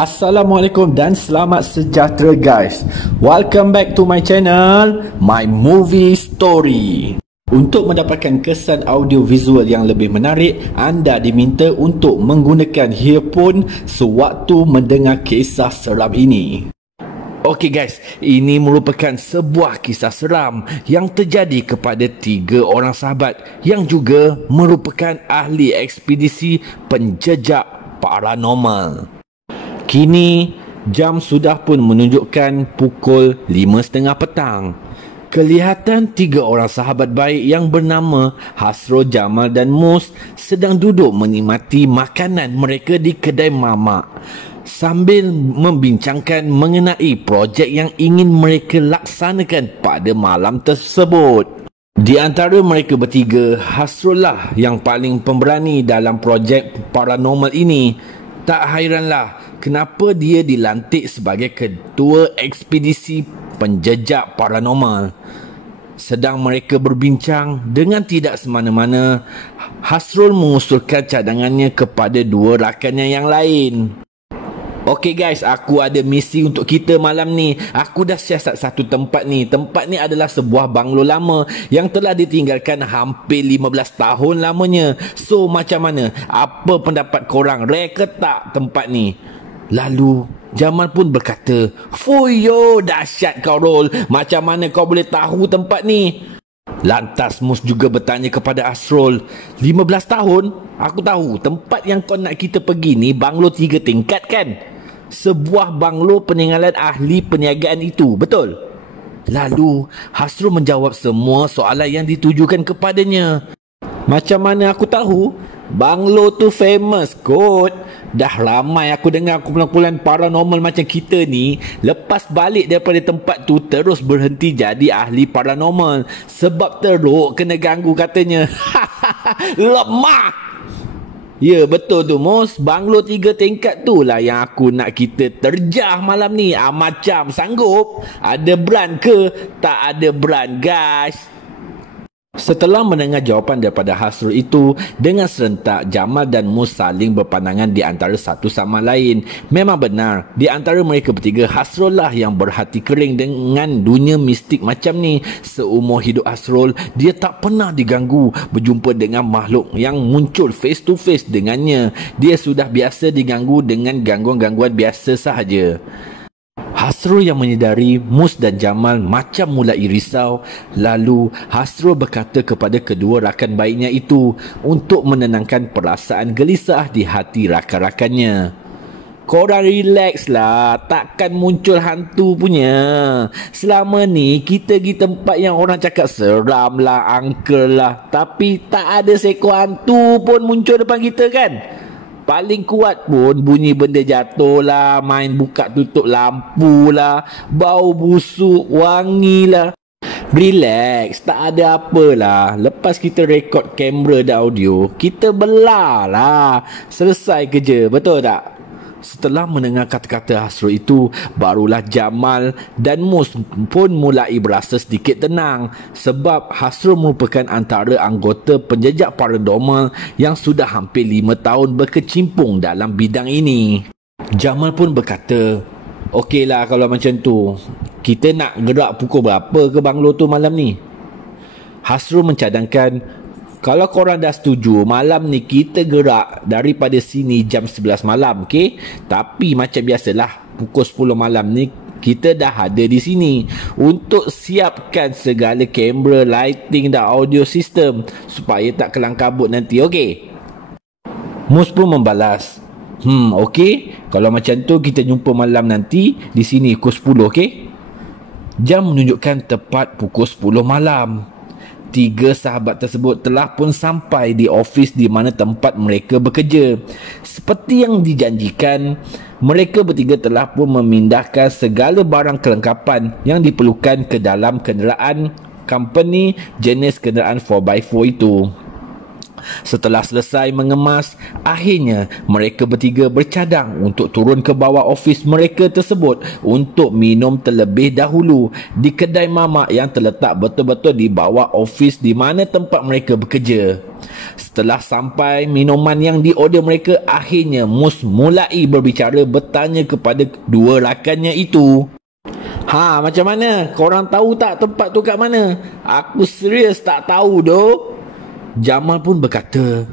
Assalamualaikum dan selamat sejahtera guys. Welcome back to my channel, My Movie Story. Untuk mendapatkan kesan audio visual yang lebih menarik, anda diminta untuk menggunakan earphone sewaktu mendengar kisah seram ini. Okey guys, ini merupakan sebuah kisah seram yang terjadi kepada 3 orang sahabat yang juga merupakan ahli ekspedisi penjejak paranormal. Kini, jam sudah pun menunjukkan pukul 5.30 petang. Kelihatan 3 orang sahabat baik yang bernama Hasrul, Jamal dan Mus sedang duduk menikmati makanan mereka di kedai mamak sambil membincangkan mengenai projek yang ingin mereka laksanakan pada malam tersebut. Di antara mereka bertiga, Hasrul lah yang paling pemberani dalam projek paranormal ini. Tak hairanlah kenapa dia dilantik sebagai ketua ekspedisi penjejak paranormal. Sedang mereka berbincang, dengan tidak semana-mana Hasrul mengusulkan cadangannya kepada 2 rakannya yang lain. Okey guys, aku ada misi untuk kita malam ni. Aku dah siasat satu tempat ni. Tempat ni adalah sebuah banglo lama yang telah ditinggalkan hampir 15 tahun lamanya. So macam mana? Apa pendapat korang? Rare ke tak tempat ni? Lalu Jamal pun berkata, "Fuyo, dahsyat kau Rol. Macam mana kau boleh tahu tempat ni?" Lantas Mus juga bertanya kepada Hasrul, 15 tahun? Aku tahu tempat yang kau nak kita pergi ni banglo 3 tingkat kan? Sebuah banglo peninggalan ahli perniagaan itu, betul? Lalu Hasrul menjawab semua soalan yang ditujukan kepadanya. Macam mana aku tahu? Banglo tu famous kot. Dah ramai aku dengar kumpulan paranormal macam kita ni lepas balik daripada tempat tu terus berhenti jadi ahli paranormal sebab teruk kena ganggu katanya. Lemah. Ya betul tu Mus. Banglo 3 tingkat tu lah yang aku nak kita terjah malam ni. Macam sanggup? Ada brand ke? Tak ada brand guys. Setelah mendengar jawapan daripada Hasrul itu, dengan serentak Jamal dan Mus saling berpandangan di antara satu sama lain. Memang benar, di antara mereka bertiga Hasrul lah yang berhati kering dengan dunia mistik macam ni. Seumur hidup Hasrul, dia tak pernah diganggu berjumpa dengan makhluk yang muncul face to face dengannya. Dia sudah biasa diganggu dengan gangguan-gangguan biasa sahaja. Hasrul yang menyedari Mus dan Jamal macam mulai risau. Lalu Hasrul berkata kepada kedua rakan baiknya itu untuk menenangkan perasaan gelisah di hati rakan-rakannya. Korang relax lah, takkan muncul hantu punya. Selama ni kita pergi tempat yang orang cakap seram lah, angker lah, tapi tak ada seekor hantu pun muncul depan kita kan? Paling kuat pun bunyi benda jatuh lah, main buka tutup lampu lah, bau busuk, wangi lah. Relax, tak ada apalah. Lepas kita rekod kamera dan audio, kita belah lah. Selesai kerja, betul tak? Setelah mendengar kata-kata Hasrul itu, barulah Jamal dan Mus pun mulai berasa sedikit tenang sebab Hasrul merupakan antara anggota penjejak paranormal yang sudah hampir 5 tahun berkecimpung dalam bidang ini. Jamal pun berkata, "Okeylah kalau macam tu, kita nak gerak pukul berapa ke banglo tu malam ni?" Hasrul mencadangkan, "Kalau korang dah setuju, malam ni kita gerak daripada sini jam 11 malam, okey? Tapi macam biasalah, pukul 10 malam ni kita dah ada di sini untuk siapkan segala kamera, lighting dan audio system supaya tak kelang kabut nanti, okey?" Mus pun membalas, okey. Kalau macam tu kita jumpa malam nanti di sini pukul 10, okey?" Jam menunjukkan tepat pukul 10 malam. 3 sahabat tersebut telah pun sampai di ofis di mana tempat mereka bekerja. Seperti yang dijanjikan, mereka bertiga telah pun memindahkan segala barang kelengkapan yang diperlukan ke dalam kenderaan company jenis kenderaan 4x4 itu. Setelah selesai mengemas, akhirnya mereka bertiga bercadang untuk turun ke bawah ofis mereka tersebut untuk minum terlebih dahulu di kedai mamak yang terletak betul-betul di bawah ofis di mana tempat mereka bekerja. Setelah sampai minuman yang diorder mereka, akhirnya Mus mulai berbicara bertanya kepada dua rakannya itu. Ha, macam mana? Korang tahu tak tempat tu kat mana? Aku serius tak tahu doh. Jamal pun berkata,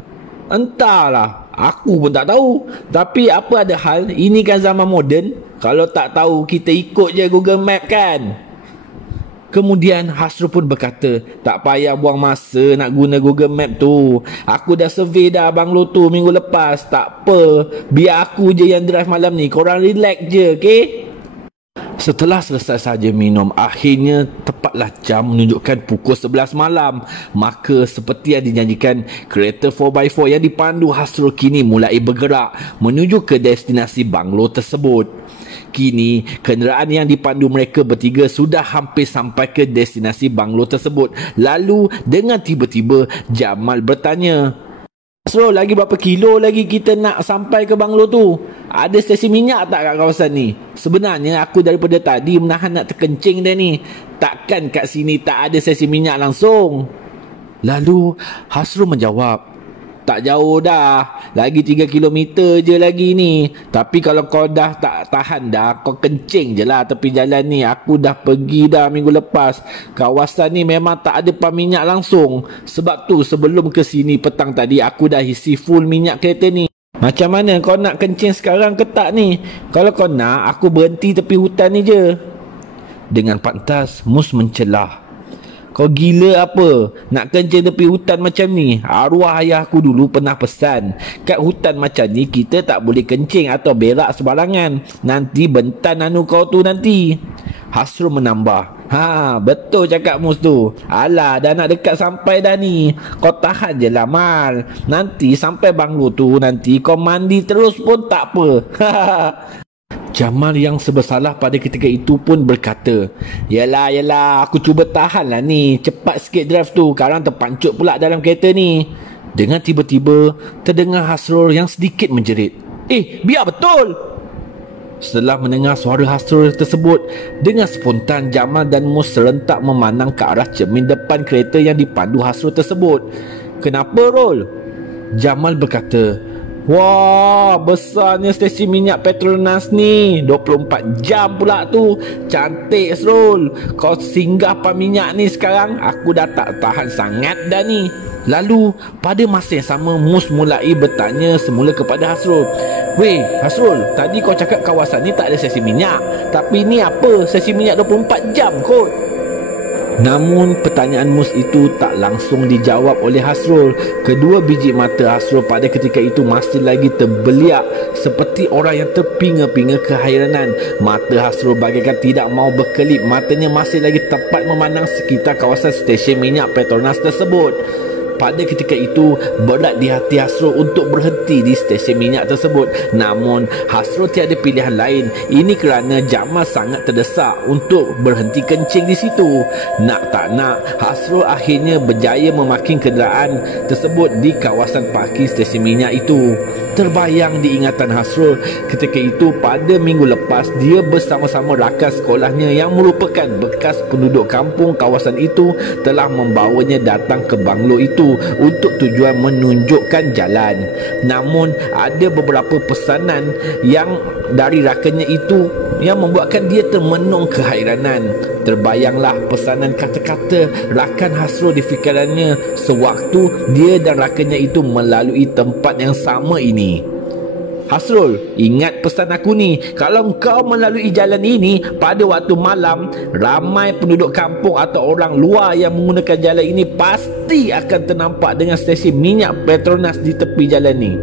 entahlah, aku pun tak tahu. Tapi apa ada hal, ini kan zaman moden. Kalau tak tahu, kita ikut je Google Map kan? Kemudian Hasrul pun berkata, tak payah buang masa nak guna Google Map tu. Aku dah survey dah banglo tu minggu lepas. Tak apa, biar aku je yang drive malam ni. Korang relax je, okay? Setelah selesai saja minum, akhirnya tepatlah jam menunjukkan pukul 11 malam. Maka seperti yang dijanjikan, kereta 4x4 yang dipandu Hasrul kini mulai bergerak menuju ke destinasi banglo tersebut. Kini, kenderaan yang dipandu mereka bertiga sudah hampir sampai ke destinasi banglo tersebut. Lalu, dengan tiba-tiba, Jamal bertanya, Hasrul, lagi berapa kilo lagi kita nak sampai ke banglo tu? Ada stesen minyak tak kat kawasan ni? Sebenarnya aku daripada tadi menahan nak terkencing dah ni. Takkan kat sini tak ada stesen minyak langsung? Lalu Hasrul menjawab, tak jauh dah. Lagi 3 kilometer je lagi ni. Tapi kalau kau dah tak tahan dah, kau kencing je lah tepi jalan ni. Aku dah pergi dah minggu lepas. Kawasan ni memang tak ada pam minyak langsung. Sebab tu sebelum ke sini petang tadi, aku dah isi full minyak kereta ni. Macam mana kau nak kencing sekarang ke tak ni? Kalau kau nak, aku berhenti tepi hutan ni je. Dengan pantas, Mus mencelah, kau gila apa? Nak kencing tepi hutan macam ni? Arwah ayah aku dulu pernah pesan, kat hutan macam ni kita tak boleh kencing atau berak sembarangan. Nanti bentan anu kau tu nanti. Hasrul menambah, ha, betul cakap Mus tu. Alah, dah nak dekat sampai dah ni. Kau tahan je lah Mal. Nanti sampai banglo tu, nanti kau mandi terus pun tak apa. Jamal yang sebersalah pada ketika itu pun berkata, Yalah, aku cuba tahan lah ni. Cepat sikit drive tu, sekarang terpancut pula dalam kereta ni. Dengan tiba-tiba, terdengar Hasrul yang sedikit menjerit, biar betul. Setelah mendengar suara Hasrul tersebut, dengan spontan Jamal dan Mus serentak memandang ke arah cermin depan kereta yang dipandu Hasrul tersebut. Kenapa Rol? Jamal berkata, wah, besarnya stesen minyak Petronas ni. 24 jam pula tu. Cantik Hasrul. Kau singgah pam minyak ni sekarang, aku dah tak tahan sangat dah ni. Lalu pada masa yang sama, Mus mulai bertanya semula kepada Hasrul, weh Hasrul, tadi kau cakap kawasan ni tak ada stesen minyak. Tapi ni apa? Stesen minyak 24 jam kot. Namun pertanyaan Mus itu tak langsung dijawab oleh Hasrul. Kedua biji mata Hasrul pada ketika itu masih lagi terbeliak seperti orang yang terpinga-pinga keheranan. Mata Hasrul bagaikan tidak mau berkelip. Matanya masih lagi tepat memandang sekitar kawasan stesen minyak Petronas tersebut. Pada ketika itu, berat di hati Hasrul untuk berhenti di stesen minyak tersebut. Namun, Hasrul tiada pilihan lain. Ini kerana Jamal sangat terdesak untuk berhenti kencing di situ. Nak tak nak, Hasrul akhirnya berjaya memaking kenderaan tersebut di kawasan parking stesen minyak itu. Terbayang di ingatan Hasrul, ketika itu pada minggu lepas, dia bersama-sama rakan sekolahnya yang merupakan bekas penduduk kampung kawasan itu telah membawanya datang ke banglo itu untuk tujuan menunjukkan jalan. Namun ada beberapa pesanan yang dari rakannya itu yang membuatkan dia termenung keheranan. Terbayanglah pesanan kata-kata rakan Hasrul di fikirannya sewaktu dia dan rakannya itu melalui tempat yang sama ini. Hasrul, ingat pesan aku ni. Kalau kau melalui jalan ini pada waktu malam, ramai penduduk kampung atau orang luar yang menggunakan jalan ini pasti akan ternampak dengan stesen minyak Petronas di tepi jalan ni.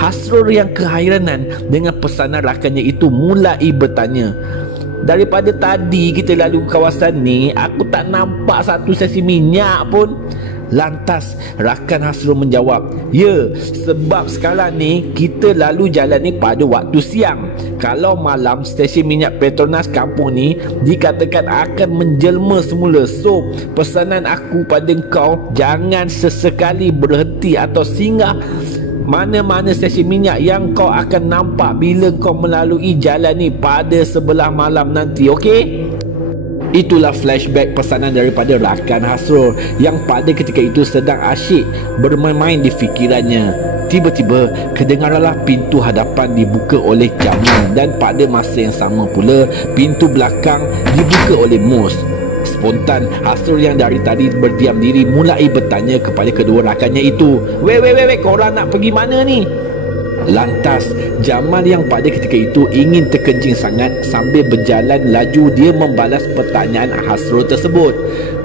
Hasrul yang keheranan dengan pesanan rakannya itu mulai bertanya, daripada tadi kita lalu kawasan ni, aku tak nampak satu stesen minyak pun. Lantas rakan Hasrul menjawab, ya, sebab sekarang ni kita lalu jalan ni pada waktu siang. kalau malam stesen minyak Petronas kampung ni dikatakan akan menjelma semula. So pesanan aku pada kau, jangan sesekali berhenti atau singgah mana-mana stesen minyak yang kau akan nampak bila kau melalui jalan ni pada sebelah malam nanti, okey? Itulah flashback pesanan daripada rakan Hasrul yang pada ketika itu sedang asyik bermain-main di fikirannya. Tiba-tiba kedengaranlah pintu hadapan dibuka oleh Jamal, dan pada masa yang sama pula pintu belakang dibuka oleh Mus. Spontan Hasrul yang dari tadi berdiam diri mulai bertanya kepada kedua rakannya itu, Weh, korang nak pergi mana ni? Lantas Jamal yang pada ketika itu ingin terkencing sangat sambil berjalan laju dia membalas pertanyaan Hasrul tersebut.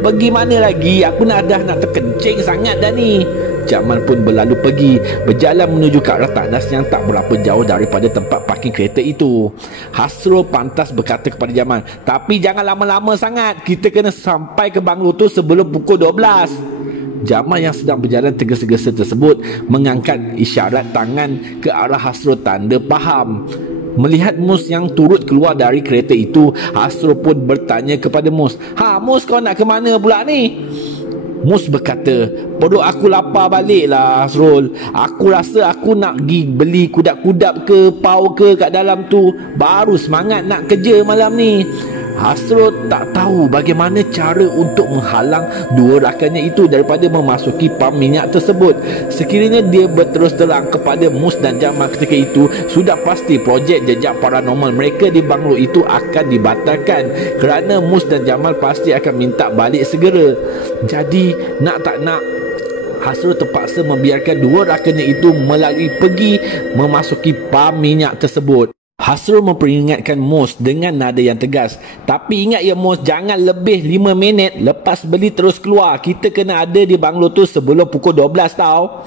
Pergi mana lagi? Aku dah nak terkencing sangat dah ni. Jamal pun berlalu pergi, berjalan menuju ke arah tandas yang tak berapa jauh daripada tempat parking kereta itu. Hasrul pantas berkata kepada Jamal, tapi jangan lama-lama sangat, kita kena sampai ke banglo tu sebelum pukul 12. Jamal yang sedang berjalan tergesa-gesa tersebut mengangkat isyarat tangan ke arah Hasrul tanda faham. Melihat Mus yang turut keluar dari kereta itu, Hasrul pun bertanya kepada Mus, Mus, kau nak ke mana pula ni? Mus berkata, perut aku lapar balik lah Hasrul. Aku rasa aku nak pergi beli kudap-kudap ke pau ke kat dalam tu, baru semangat nak kerja malam ni. Hasrul tak tahu bagaimana cara untuk menghalang dua rakannya itu daripada memasuki pam minyak tersebut. Sekiranya dia berterus terang kepada Mus dan Jamal ketika itu, sudah pasti projek jejak paranormal mereka di banglo itu akan dibatalkan, kerana Mus dan Jamal pasti akan minta balik segera. Jadi nak tak nak, Hasrul terpaksa membiarkan dua rakannya itu pergi memasuki pam minyak tersebut. Hasrul memperingatkan Mus dengan nada yang tegas, tapi ingat ya Mus, jangan lebih 5 minit lepas beli terus keluar. Kita kena ada di banglo tu sebelum pukul 12 tau.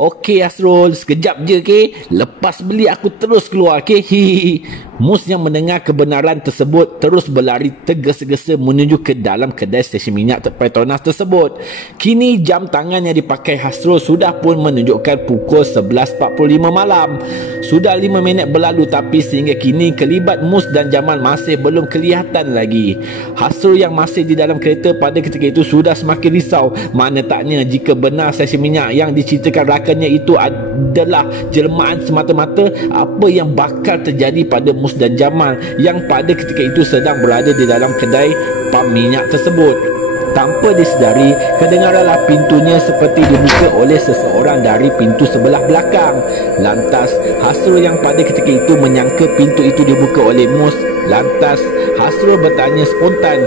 Okey Hasrul, sekejap je ke, lepas beli aku terus keluar ke. Mus yang mendengar kebenaran tersebut terus berlari tergesa-gesa menuju ke dalam kedai stesen minyak Petronas tersebut. Kini jam tangan yang dipakai Hasrul sudah pun menunjukkan pukul 11.45 malam. Sudah 5 minit berlalu, tapi sehingga kini kelibat Mus dan Jamal masih belum kelihatan lagi. Hasrul yang masih di dalam kereta pada ketika itu sudah semakin risau. Mana taknya jika benar stesen minyak yang diceritakan rakannya itu adalah jelmaan semata-mata, apa yang bakal terjadi pada Mus dan Jamal yang pada ketika itu sedang berada di dalam kedai pam minyak tersebut. Tanpa disedari, kedengaranlah pintunya seperti dibuka oleh seseorang dari pintu sebelah belakang. Lantas Hasrul yang pada ketika itu menyangka pintu itu dibuka oleh Mus. Lantas Hasrul bertanya spontan,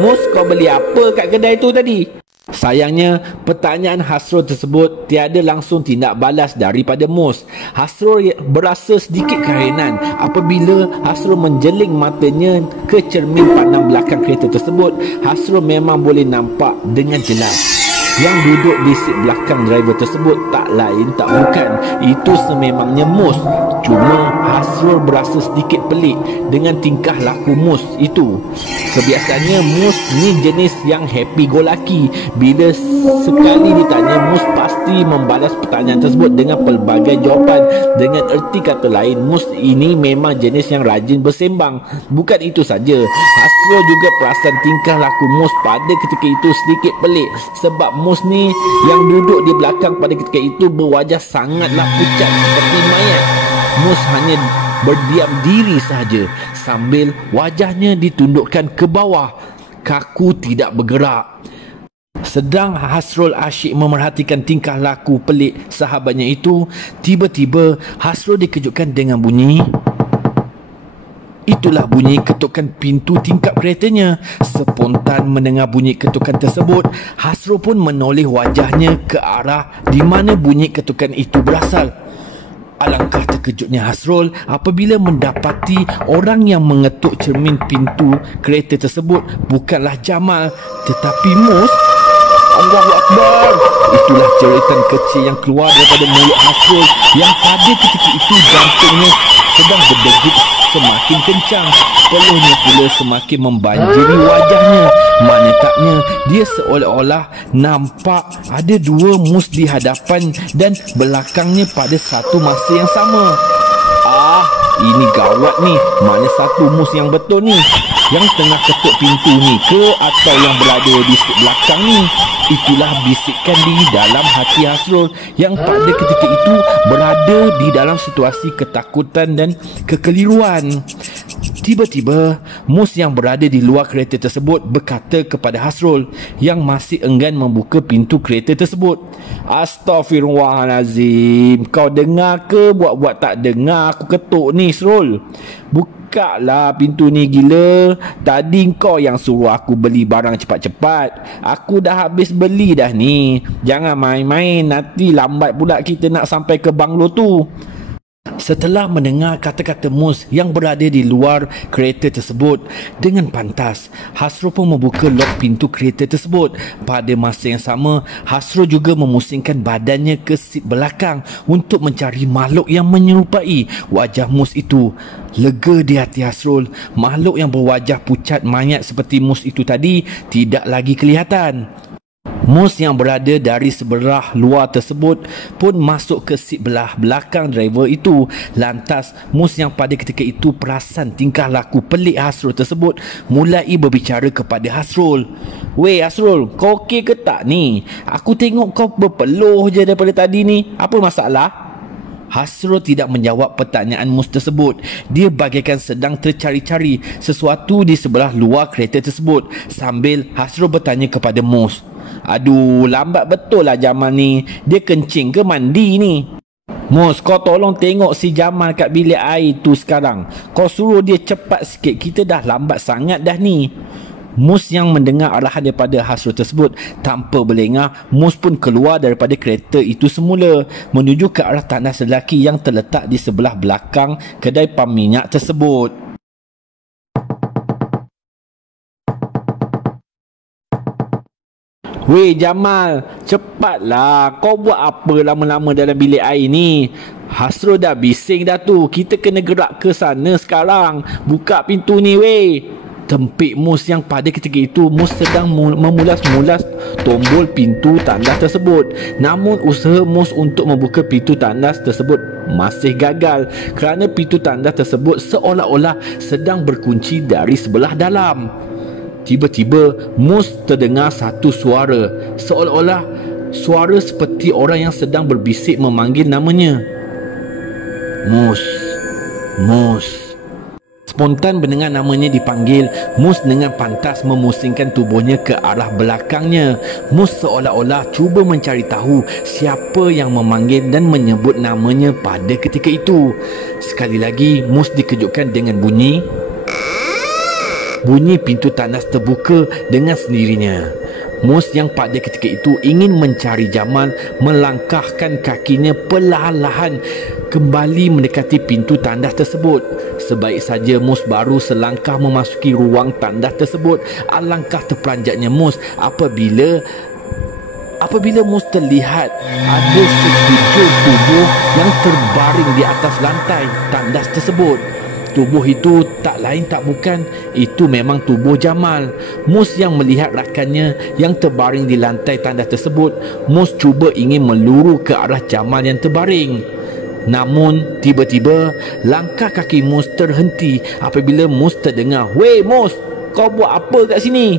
Mus, kau beli apa kat kedai tu tadi? Sayangnya, pertanyaan Hasrul tersebut tiada langsung tindak balas daripada Mus. Hasrul berasa sedikit keheranan apabila Hasrul menjeling matanya ke cermin pandang belakang kereta tersebut. Hasrul memang boleh nampak dengan jelas yang duduk di seat belakang driver tersebut tak lain tak bukan, itu sememangnya Mus. Cuma Hasrul berasa sedikit pelik dengan tingkah laku Mus itu. Kebiasaannya Mus ni jenis yang happy go lucky. Bila sekali ditanya, Mus pasti membalas pertanyaan tersebut dengan pelbagai jawapan. Dengan erti kata lain, Mus ini memang jenis yang rajin bersembang. Bukan itu saja, Hasrul juga perasan tingkah laku Mus pada ketika itu sedikit pelik, sebab Mus ni yang duduk di belakang pada ketika itu berwajah sangatlah pucat seperti mayat. Mus hanya berdiam diri sahaja sambil wajahnya ditundukkan ke bawah, kaku tidak bergerak. Sedang Hasrul asyik memerhatikan tingkah laku pelik sahabatnya itu, tiba-tiba Hasrul dikejutkan dengan bunyi. Itulah bunyi ketukan pintu tingkap keretanya. Spontan mendengar bunyi ketukan tersebut, Hasrul pun menoleh wajahnya ke arah di mana bunyi ketukan itu berasal. Alangkah terkejutnya Hasrul apabila mendapati orang yang mengetuk cermin pintu kereta tersebut bukanlah Jamal, tetapi Mus. Allahu Akbar! Itulah jeritan kecil yang keluar daripada mulut Hasrul yang pada ketika itu jantungnya sedang berdegup semakin kencang. Peluhnya pula semakin membanjiri wajahnya. Mana taknya dia seolah-olah nampak ada dua Mus di hadapan dan belakangnya pada satu masa yang sama. Ini gawat ni. Mana satu mus yang betul ni? Yang tengah ketuk pintu ni ke atau yang berada di belakang ni? Itulah bisikan di dalam hati Hasrul yang pada ketika itu berada di dalam situasi ketakutan dan kekeliruan. Tiba-tiba, mus yang berada di luar kereta tersebut berkata kepada Hasrul yang masih enggan membuka pintu kereta tersebut. Astaghfirullahalazim. Kau dengar ke buat-buat tak dengar aku ketuk ni, Hasrul? Buka lah pintu ni, gila. Tadi kau yang suruh aku beli barang cepat-cepat. Aku dah habis beli dah ni. Jangan main-main, nanti lambat pula kita nak sampai ke banglo tu. Setelah mendengar kata-kata mus yang berada di luar kereta tersebut, dengan pantas Hasrul pun membuka lok pintu kereta tersebut. Pada masa yang sama, Hasrul juga memusingkan badannya ke seat belakang untuk mencari makhluk yang menyerupai wajah mus itu. Lega di hati Hasrul, makhluk yang berwajah pucat mayat seperti mus itu tadi tidak lagi kelihatan. Mus yang berada dari sebelah luar tersebut pun masuk ke seat belah belakang driver itu. Lantas mus yang pada ketika itu perasan tingkah laku pelik Hasrul tersebut mulai berbicara kepada Hasrul. Weh Hasrul, kau okey ke tak ni? Aku tengok kau berpeluh je daripada tadi ni. Apa masalah? Hasrul tidak menjawab pertanyaan mus tersebut. Dia bagaikan sedang tercari-cari sesuatu di sebelah luar kereta tersebut sambil Hasrul bertanya kepada mus. Aduh, lambat betul lah Jamal ni. Dia kencing ke mandi ni? Mus, kau tolong tengok si Jamal kat bilik air tu sekarang. Kau suruh dia cepat sikit. Kita dah lambat sangat dah ni. Mus yang mendengar arahan daripada Hasrul tersebut, tanpa berlengah, mus pun keluar daripada kereta itu semula menuju ke arah tandas lelaki yang terletak di sebelah belakang kedai pam minyak tersebut. Weh Jamal, cepatlah. Kau buat apa lama-lama dalam bilik air ni? Hasrul dah bising dah tu. Kita kena gerak ke sana sekarang. Buka pintu ni weh. Tempik mus yang pada ketika itu mus sedang memulas-mulas tombol pintu tandas tersebut. Namun usaha mus untuk membuka pintu tandas tersebut masih gagal kerana pintu tandas tersebut seolah-olah sedang berkunci dari sebelah dalam. Tiba-tiba mus terdengar satu suara, seolah-olah suara seperti orang yang sedang berbisik memanggil namanya. Mus, Mus. Spontan mendengar namanya dipanggil, mus dengan pantas memusingkan tubuhnya ke arah belakangnya. Mus seolah-olah cuba mencari tahu siapa yang memanggil dan menyebut namanya pada ketika itu. Sekali lagi mus dikejutkan dengan bunyi pintu tandas terbuka dengan sendirinya. Mus yang pada ketika itu ingin mencari Jamal melangkahkan kakinya perlahan-lahan kembali mendekati pintu tandas tersebut. Sebaik saja mus baru selangkah memasuki ruang tandas tersebut, alangkah terperanjatnya mus apabila mus terlihat ada sekujur tubuh yang terbaring di atas lantai tandas tersebut. Tubuh itu tak lain tak bukan, itu memang tubuh Jamal. Mus yang melihat rakannya yang terbaring di lantai tandas tersebut, mus cuba ingin meluru ke arah Jamal yang terbaring. Namun tiba-tiba langkah kaki mus terhenti apabila mus terdengar, "Weh mus, kau buat apa kat sini?"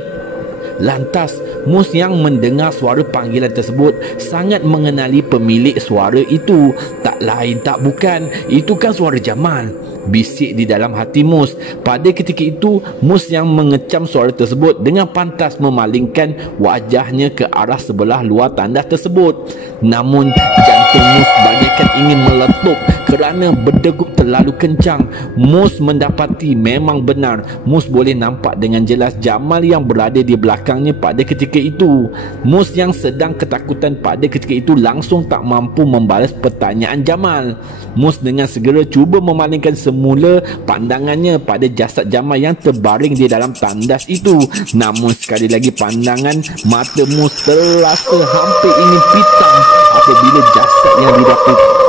Lantas mus yang mendengar suara panggilan tersebut sangat mengenali pemilik suara itu. Tak lain tak bukan, itu kan suara Jamal. Bisik di dalam hati mus. Pada ketika itu mus yang mengecam suara tersebut dengan pantas memalingkan wajahnya ke arah sebelah luar tandas tersebut. Namun jantung mus bagaikan ingin meletup kerana berdegup terlalu kencang. Mus mendapati memang benar mus boleh nampak dengan jelas Jamal yang berada di belakangnya pada ketika itu. Mus yang sedang ketakutan pada ketika itu langsung tak mampu membalas pertanyaan Jamal. Mus dengan segera cuba memalingkan semula pandangannya pada jasad Jamal yang terbaring di dalam tandas itu. Namun sekali lagi pandangan mata mus terasa hampir ingin pitam apabila jasad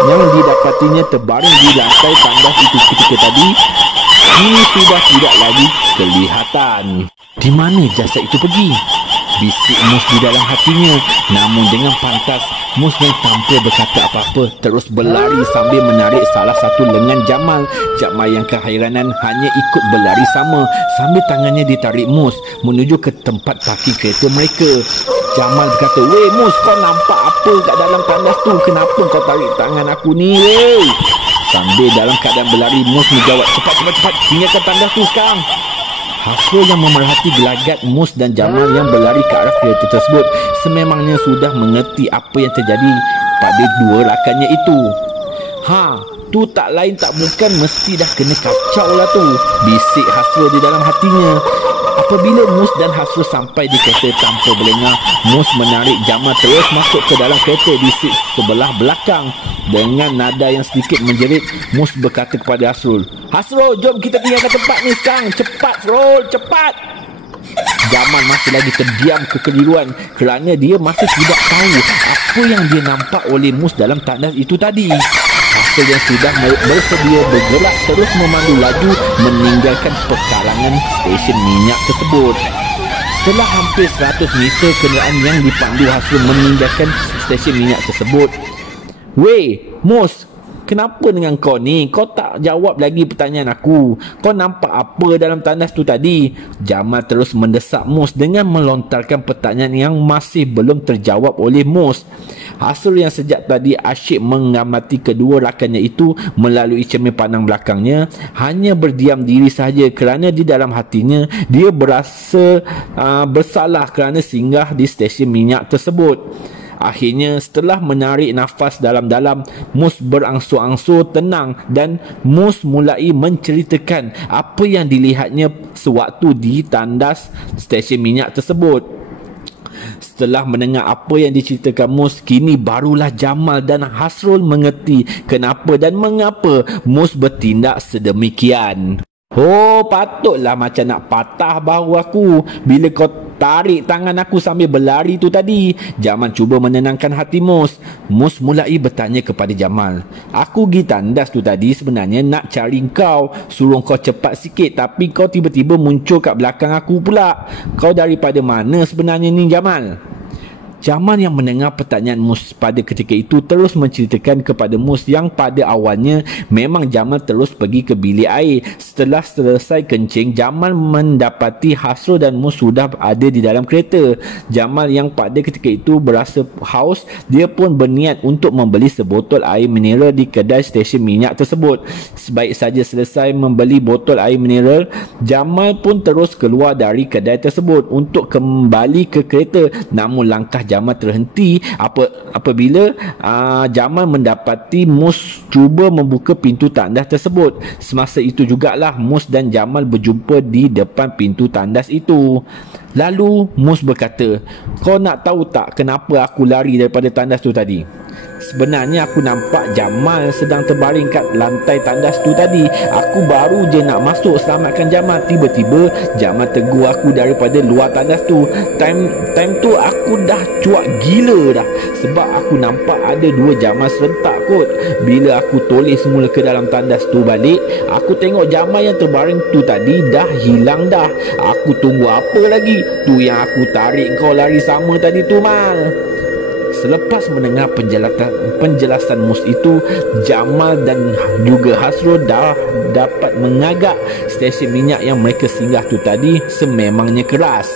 yang didapatinya terbaring di lantai tandas itu ketika tadi ini sudah tidak lagi kelihatan. Di mana jasad itu pergi? bisik Mus di dalam hatinya. Namun dengan pantas, Mus yang tanpa berkata apa-apa terus berlari sambil menarik salah satu lengan Jamal. Jamal yang keheranan hanya ikut berlari sama sambil tangannya ditarik Mus menuju ke tempat parking kereta mereka. Jamal berkata, "Weh Mus, kau nampak apa kat dalam tandas tu? Kenapa kau tarik tangan aku ni, weh?" Sambil dalam keadaan berlari, Mus menjawab, "Cepat, tinggalkan tandas tu sekarang." Hasrul yang memerhati gelagat Mus dan Jamal yang berlari ke arah kereta tersebut sememangnya sudah mengerti apa yang terjadi pada dua rakannya itu. Tu tak lain tak bukan mesti dah kena kacau lah tu, bisik Hasrul di dalam hatinya. Apabila Mus dan Hasrul sampai di kereta tanpa berlengah, Mus menarik Jamal terus masuk ke dalam kereta di seat sebelah belakang. Dengan nada yang sedikit menjerit, Mus berkata kepada Hasrul, "Hasrul, jom kita tinggalkan tempat ni sekarang. Cepat, Hasrul, cepat." Jamal masih lagi terdiam kekeliruan kerana dia masih tidak tahu apa yang dia nampak oleh Mus dalam tandas itu tadi. Hasrul yang sudah bersedia bergerak terus memandu laju meninggalkan pekarangan stesen minyak tersebut. Setelah hampir 100 meter kenderaan yang dipandu Hasrul meninggalkan stesen minyak tersebut. "Weh, Mus, kenapa dengan kau ni? Kau tak jawab lagi pertanyaan aku. Kau nampak apa dalam tandas tu tadi?" Jamal terus mendesak Mus dengan melontarkan pertanyaan yang masih belum terjawab oleh Mus. Hasrul yang sejak tadi asyik mengamati kedua rakannya itu melalui cermin pandang belakangnya hanya berdiam diri sahaja kerana di dalam hatinya dia berasa bersalah kerana singgah di stesen minyak tersebut. Akhirnya setelah menarik nafas dalam-dalam, Mus berangsur-angsur tenang dan Mus mulai menceritakan apa yang dilihatnya sewaktu di tandas stesen minyak tersebut. Setelah mendengar apa yang diceritakan Mus, kini barulah Jamal dan Hasrul mengerti kenapa dan mengapa Mus bertindak sedemikian. Patutlah macam nak patah bahu aku bila kau tarik tangan aku sambil berlari tu tadi. Jamal cuba menenangkan hati Mus. Mus mulai bertanya kepada Jamal, "Aku pergi tandas tu tadi sebenarnya nak cari kau, suruh kau cepat sikit, tapi kau tiba-tiba muncul kat belakang aku pula. Kau daripada mana sebenarnya ni, Jamal?" Jamal yang mendengar pertanyaan Mus pada ketika itu terus menceritakan kepada Mus yang pada awalnya memang Jamal terus pergi ke bilik air. Setelah selesai kencing, Jamal mendapati Hasrul dan Mus sudah ada di dalam kereta. Jamal yang pada ketika itu berasa haus, dia pun berniat untuk membeli sebotol air mineral di kedai stesen minyak tersebut. Sebaik saja selesai membeli botol air mineral, Jamal pun terus keluar dari kedai tersebut untuk kembali ke kereta. Namun langkah Jamal terhenti apabila Jamal mendapati Mus cuba membuka pintu tandas tersebut. Semasa itu jugalah Mus dan Jamal berjumpa di depan pintu tandas itu. Lalu Mus berkata, "Kau nak tahu tak kenapa aku lari daripada tandas tu tadi? Sebenarnya aku nampak Jamal sedang terbaring kat lantai tandas tu tadi. Aku baru je nak masuk selamatkan Jamal. Tiba-tiba Jamal tegur aku daripada luar tandas tu. Time tu aku dah cuak gila dah. Sebab aku nampak ada dua Jamal serentak kot. Bila aku toleh semula ke dalam tandas tu balik, aku tengok Jamal yang terbaring tu tadi dah hilang dah. Aku tunggu apa lagi? Tu yang aku tarik kau lari sama tadi tu, Mal." Selepas mendengar penjelasan Mus itu, Jamal dan juga Hasrul dah dapat mengagak stesen minyak yang mereka singgah tu tadi sememangnya keras.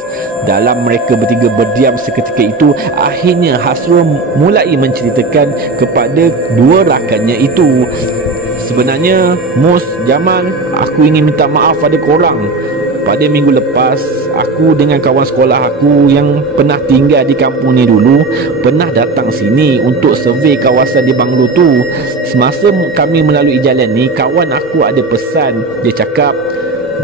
Dalam mereka bertiga berdiam seketika itu, akhirnya Hasrul mulai menceritakan kepada dua rakannya itu, "Sebenarnya Mus, Jamal, aku ingin minta maaf pada korang. Pada minggu lepas, aku dengan kawan sekolah aku yang pernah tinggal di kampung ni dulu pernah datang sini untuk survey kawasan di banglo tu. Semasa kami melalui jalan ni, kawan aku ada pesan. Dia cakap,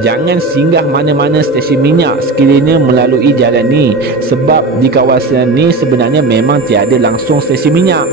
jangan singgah mana-mana stesen minyak sekiranya melalui jalan ni, sebab di kawasan ni sebenarnya memang tiada langsung stesen minyak.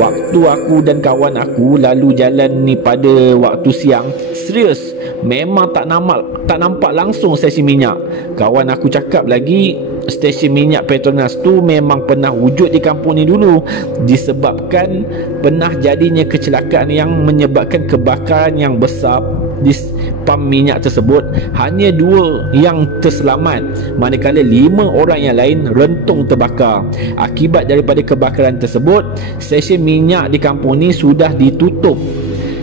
Waktu aku dan kawan aku lalu jalan ni pada waktu siang, serius, memang tak nampak langsung stesen minyak. Kawan aku cakap lagi, stesen minyak Petronas tu memang pernah wujud di kampung ni dulu, disebabkan pernah jadinya kecelakaan yang menyebabkan kebakaran yang besar di pam minyak tersebut, hanya 2 yang terselamat, manakala 5 orang yang lain rentung terbakar. Akibat daripada kebakaran tersebut, stesen minyak di kampung ni sudah ditutup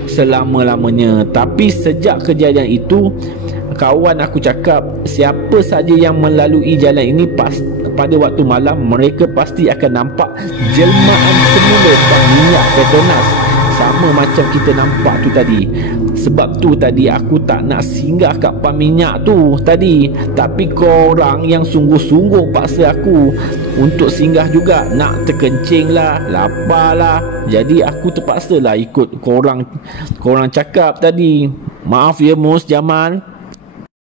selama-lamanya. Tapi sejak kejadian itu, kawan aku cakap, siapa saja yang melalui jalan ini pada waktu malam, mereka pasti akan nampak jelmaan semula pam minyak Petronas, sama macam kita nampak tu tadi. Sebab tu tadi aku tak nak singgah kat pam minyak tu tadi, tapi korang yang sungguh-sungguh paksa aku untuk singgah juga. Nak terkencing lah, lapar lah, jadi aku terpaksa lah ikut korang cakap tadi. Maaf ya Mus, Jamal.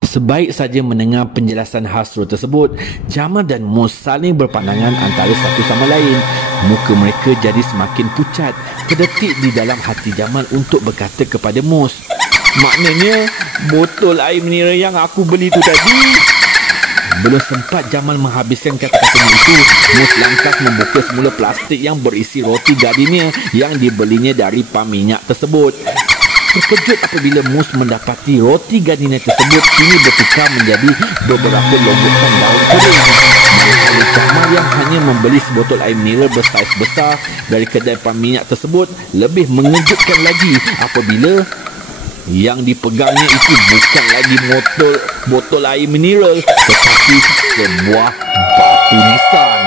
Sebaik saja mendengar penjelasan Hasrul tersebut, Jamal dan Mus saling berpandangan antara satu sama lain. Muka mereka jadi semakin pucat. Terdetik di dalam hati Jamal untuk berkata kepada Mus, maknanya botol air mineral yang aku beli tu tadi. Belum sempat Jamal menghabiskan kata-katanya itu, Mus lantas membuka semula plastik yang berisi roti gardenia yang dibelinya dari pam minyak tersebut. Terkejut apabila Mus mendapati roti gardenia tersebut kini bertukar menjadi beberapa longgokan daun kering. Manakala Jamal yang hanya membeli sebotol air mineral bersaiz besar dari kedai pam minyak tersebut, lebih mengejutkan lagi apabila yang dipegangnya itu bukan lagi botol air mineral, tetapi sebuah batu nisan.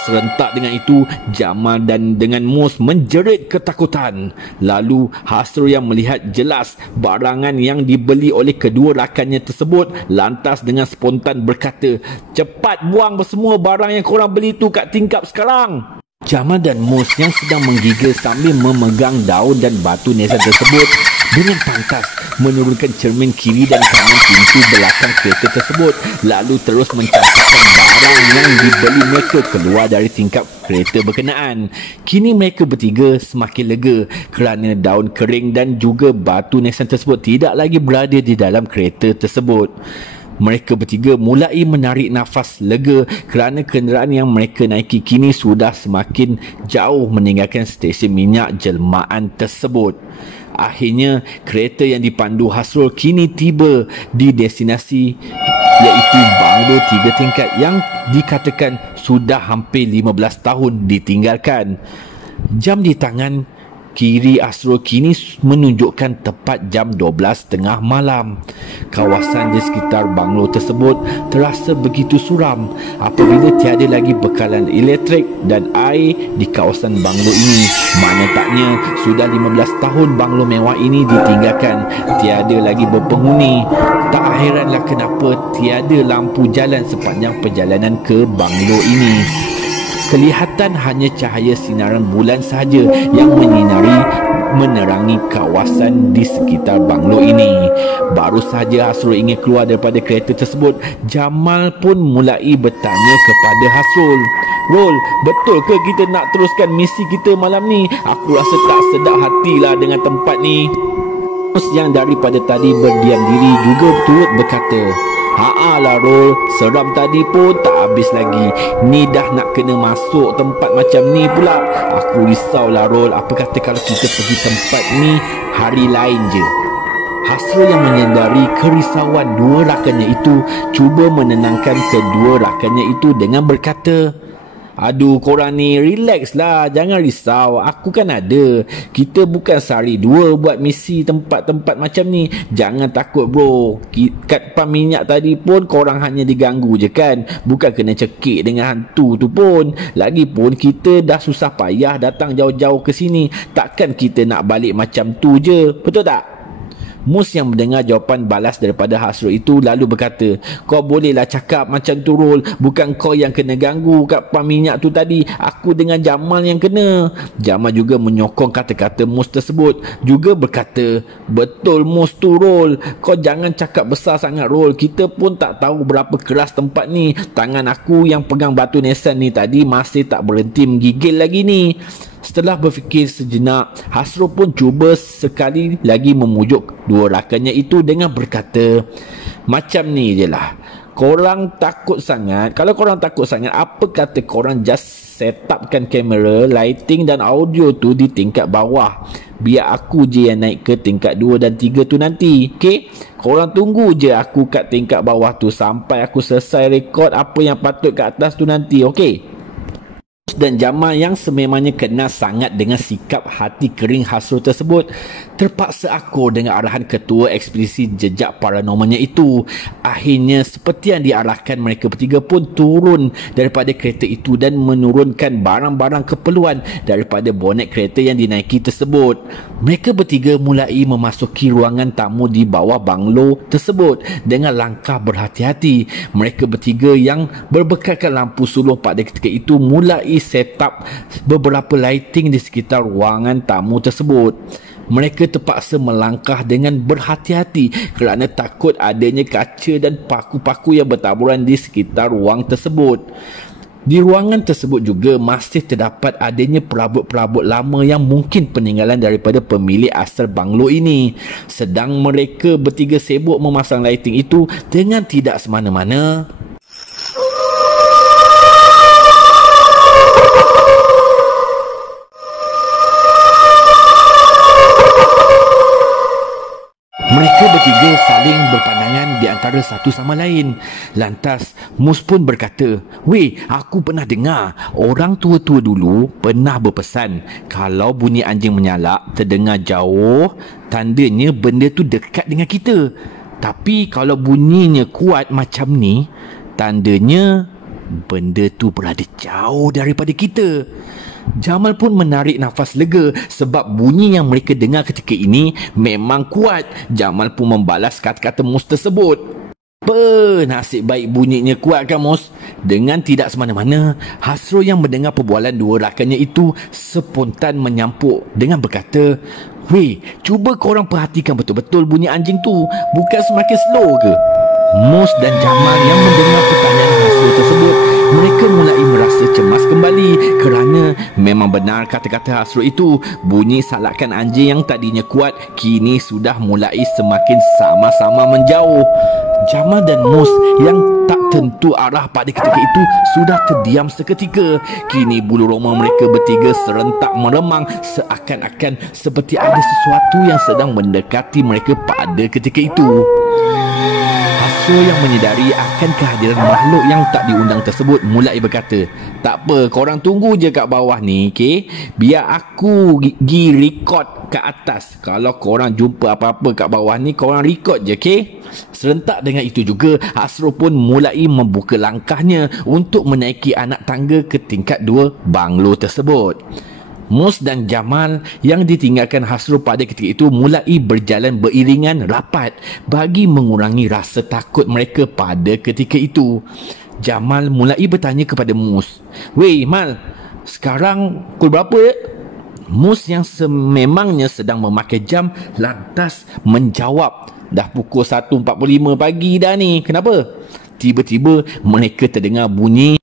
Serentak dengan itu, Jamal dan dengan Mus menjerit ketakutan. Lalu Hasrul yang melihat jelas barangan yang dibeli oleh kedua rakannya tersebut, lantas dengan spontan berkata, cepat buang semua barang yang korang beli tu kat tingkap sekarang. Jamal dan Mus yang sedang menggigil sambil memegang daun dan batu nisan tersebut dengan pantas menurunkan cermin kiri dan kanan pintu belakang kereta tersebut, lalu terus mencampakkan barang yang dibeli mereka keluar dari tingkap kereta berkenaan. Kini mereka bertiga semakin lega kerana daun kering dan juga batu nisan tersebut tidak lagi berada di dalam kereta tersebut. Mereka bertiga mulai menarik nafas lega kerana kenderaan yang mereka naiki kini sudah semakin jauh meninggalkan stesen minyak jelmaan tersebut. Akhirnya, kereta yang dipandu Hasrul kini tiba di destinasi, iaitu banglo 3 tingkat yang dikatakan sudah hampir 15 tahun ditinggalkan. Jam di tangan kiri Hasrul kini menunjukkan tepat jam 12.30 malam. Kawasan di sekitar banglo tersebut terasa begitu suram apabila tiada lagi bekalan elektrik dan air di kawasan banglo ini. Mana taknya sudah 15 tahun banglo mewah ini ditinggalkan, tiada lagi berpenghuni. Tak heranlah kenapa tiada lampu jalan sepanjang perjalanan ke banglo ini. Kelihatan hanya cahaya sinaran bulan sahaja yang menerangi kawasan di sekitar banglo ini. Baru sahaja Hasrul ingin keluar daripada kereta tersebut, Jamal pun mulai bertanya kepada Hasrul, Rol, betul ke kita nak teruskan misi kita malam ni? Aku rasa tak sedap hatilah dengan tempat ni. Mus yang daripada tadi berdiam diri juga turut berkata, lah Rol, seram tadi pun tak habis lagi. Ni dah nak kena masuk tempat macam ni pula. Aku risaulah Rol, apa kata kalau kita pergi tempat ni hari lain je? Hasrul yang menyedari kerisauan dua rakannya itu cuba menenangkan kedua rakannya itu dengan berkata, aduh korang ni relax lah, jangan risau, aku kan ada. Kita bukan sehari dua buat misi tempat-tempat macam ni. Jangan takut bro, kat pam minyak tadi pun korang hanya diganggu je kan, bukan kena cekik dengan hantu tu pun. Lagipun kita dah susah payah datang jauh-jauh ke sini, takkan kita nak balik macam tu je, betul tak? Mus yang mendengar jawapan balas daripada Hasrul itu lalu berkata, kau bolehlah cakap macam tu Rol, bukan kau yang kena ganggu kat pam minyak tu tadi, aku dengan Jamal yang kena. Jamal juga menyokong kata-kata Mus tersebut, juga berkata, betul Mus tu Rol, kau jangan cakap besar sangat Rol, kita pun tak tahu berapa keras tempat ni. Tangan aku yang pegang batu nisan ni tadi masih tak berhenti menggigil lagi ni. Setelah berfikir sejenak, Hasrul pun cuba sekali lagi memujuk dua rakannya itu dengan berkata, macam ni je lah, korang takut sangat. Kalau korang takut sangat, apa kata korang just setupkan kamera, lighting dan audio tu di tingkat bawah. Biar aku je yang naik ke tingkat 2 dan 3 tu nanti. Okay? Korang tunggu je aku kat tingkat bawah tu sampai aku selesai rekod apa yang patut kat atas tu nanti. Okay? Dan Jamal yang sememangnya kenal sangat dengan sikap hati kering Hasrul tersebut, terpaksa akur dengan arahan ketua ekspedisi jejak paranormalnya itu. Akhirnya seperti yang diarahkan, mereka bertiga pun turun daripada kereta itu dan menurunkan barang-barang keperluan daripada bonet kereta yang dinaiki tersebut. Mereka bertiga mulai memasuki ruangan tamu di bawah banglo tersebut dengan langkah berhati-hati. Mereka bertiga yang berbekalkan lampu suluh pada ketika itu mulai set up beberapa lighting di sekitar ruangan tamu tersebut. Mereka terpaksa melangkah dengan berhati-hati kerana takut adanya kaca dan paku-paku yang bertaburan di sekitar ruang tersebut. Di ruangan tersebut juga masih terdapat adanya perabot-perabot lama yang mungkin peninggalan daripada pemilik asal banglo ini. Sedang mereka bertiga sibuk memasang lighting itu dengan tidak semana-mana, mereka bertiga saling berpandangan di antara satu sama lain. Lantas Mus pun berkata, "Weh, aku pernah dengar orang tua-tua dulu pernah berpesan kalau bunyi anjing menyalak terdengar jauh, tandanya benda tu dekat dengan kita. Tapi kalau bunyinya kuat macam ni, tandanya benda tu berada jauh daripada kita." Jamal pun menarik nafas lega sebab bunyi yang mereka dengar ketika ini memang kuat. Jamal pun membalas kata-kata Mus tersebut. Nasib baik bunyinya kuat kan Mus? Dengan tidak semana-mana, Hasrul yang mendengar perbualan dua rakannya itu spontan menyampuk dengan berkata, "Weh, cuba korang perhatikan betul-betul bunyi anjing tu. Bukan semakin slow ke?" Mus dan Jamal yang mendengar pertanyaan Hasrul tersebut, mereka mulai merasa cemas kembali kerana memang benar kata-kata Hasrul itu. Bunyi salakan anjing yang tadinya kuat kini sudah mulai semakin sama-sama menjauh. Jamal dan Mus yang tak tentu arah pada ketika itu sudah terdiam seketika. Kini bulu roma mereka bertiga serentak meremang seakan-akan seperti ada sesuatu yang sedang mendekati mereka pada ketika itu. Hasrul yang menyedari akan kehadiran makhluk yang tak diundang tersebut mulai berkata, "Tak apa, korang tunggu je kat bawah ni, okay? Biar aku pergi record kat atas. Kalau korang jumpa apa-apa kat bawah ni, korang record je, okay?" Serentak dengan itu juga, Hasrul pun mulai membuka langkahnya untuk menaiki anak tangga ke tingkat 2 banglo tersebut. Mus dan Jamal yang ditinggalkan Hasrul pada ketika itu mulai berjalan beriringan rapat bagi mengurangi rasa takut mereka pada ketika itu. Jamal mulai bertanya kepada Mus, "Weh Mal, sekarang pukul berapa ya?" Mus yang sememangnya sedang memakai jam lantas menjawab, "Dah pukul 1.45 pagi dah ni. Kenapa?" Tiba-tiba mereka terdengar bunyi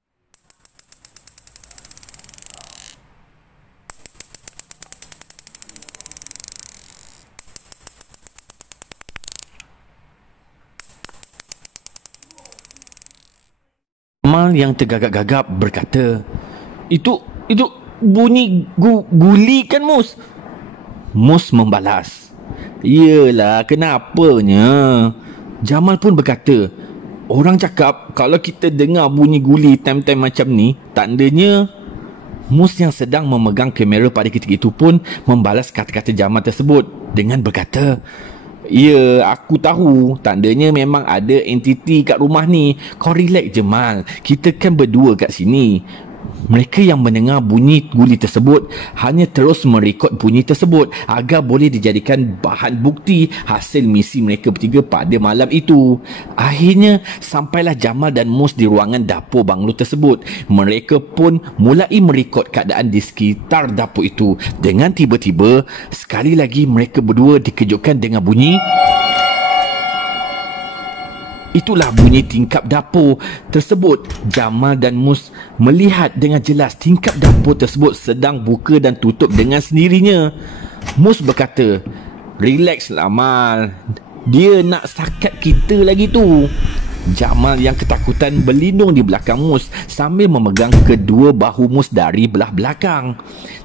Jamal yang tergagap-gagap berkata, Itu bunyi guli kan Mus?" Mus membalas, "Yelah, kenapanya?" Jamal pun berkata, "Orang cakap kalau kita dengar bunyi guli time-time macam ni, tandanya..." Mus yang sedang memegang kamera pada ketika itu pun membalas kata-kata Jamal tersebut dengan berkata, "Ya, aku tahu. Tandanya memang ada entiti kat rumah ni. Kau relax je Mal. Kita kan berdua kat sini." Mereka yang mendengar bunyi guli tersebut hanya terus merekod bunyi tersebut agar boleh dijadikan bahan bukti hasil misi mereka bertiga pada malam itu. Akhirnya sampailah Jamal dan Mus di ruangan dapur banglo tersebut. Mereka pun mulai merekod keadaan di sekitar dapur itu. Dengan tiba-tiba sekali lagi mereka berdua dikejutkan dengan bunyi. Itulah bunyi tingkap dapur tersebut. Jamal dan Mus melihat dengan jelas tingkap dapur tersebut sedang buka dan tutup dengan sendirinya. Mus berkata, "Relax lah Mal. Dia nak sakat kita lagi tu." Jamal yang ketakutan berlindung di belakang Mus sambil memegang kedua bahu Mus dari belah belakang.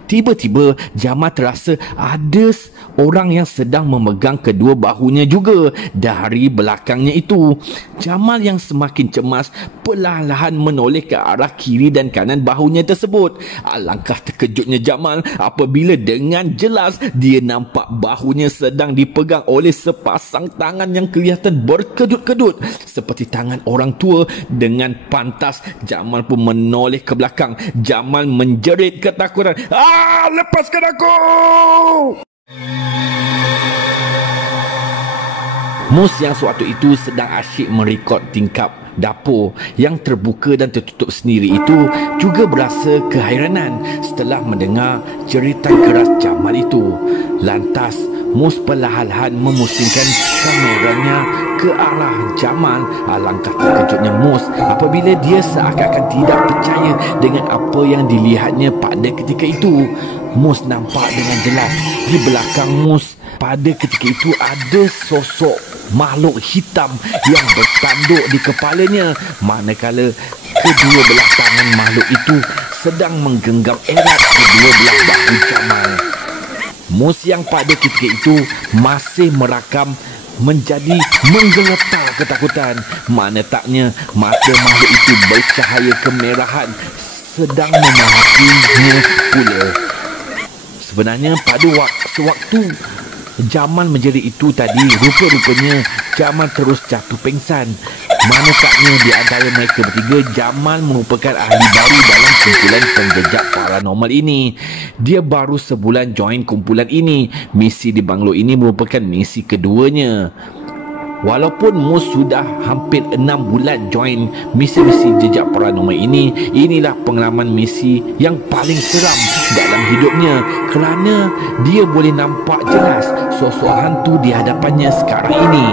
Tiba-tiba Jamal terasa ada orang yang sedang memegang kedua bahunya juga dari belakangnya itu. Jamal yang semakin cemas perlahan-lahan menoleh ke arah kiri dan kanan bahunya tersebut. Alangkah terkejutnya Jamal apabila dengan jelas dia nampak bahunya sedang dipegang oleh sepasang tangan yang kelihatan berkedut-kedut seperti tangan orang tua. Dengan pantas Jamal pun menoleh ke belakang. Jamal menjerit ketakutan, lepaskan aku! Mus yang sewaktu itu sedang asyik merekod tingkap dapur yang terbuka dan tertutup sendiri itu juga berasa keheranan setelah mendengar jeritan keras Jamal itu. Lantas Mus perlahan-lahan memusingkan kameranya ke arah Jamal. Alangkah terkejutnya Mus apabila dia seakan-akan tidak percaya dengan apa yang dilihatnya pada ketika itu. Mus nampak dengan jelas di belakang Mus pada ketika itu ada sosok makhluk hitam yang bertanduk di kepalanya, manakala kedua belah tangan makhluk itu sedang menggenggam erat kedua belah bahu Jamal. Mus yang pada ketika itu masih merakam menjadi menggeletar ketakutan. Mana taknya mata makhluk itu bercahaya kemerahan sedang memarahinya pula. Sebenarnya pada waktu Jamal menjerit itu tadi, rupa-rupanya Jamal terus jatuh pingsan. Manakala di antara mereka bertiga, Jamal merupakan ahli baru dalam kumpulan penjejak paranormal ini. Dia baru sebulan join kumpulan ini. Misi di banglo ini merupakan misi keduanya. Walaupun Mus sudah hampir 6 bulan join misi-misi jejak paranormal ini, inilah pengalaman misi yang paling seram dalam hidupnya kerana dia boleh nampak jelas sosok hantu di hadapannya sekarang ini.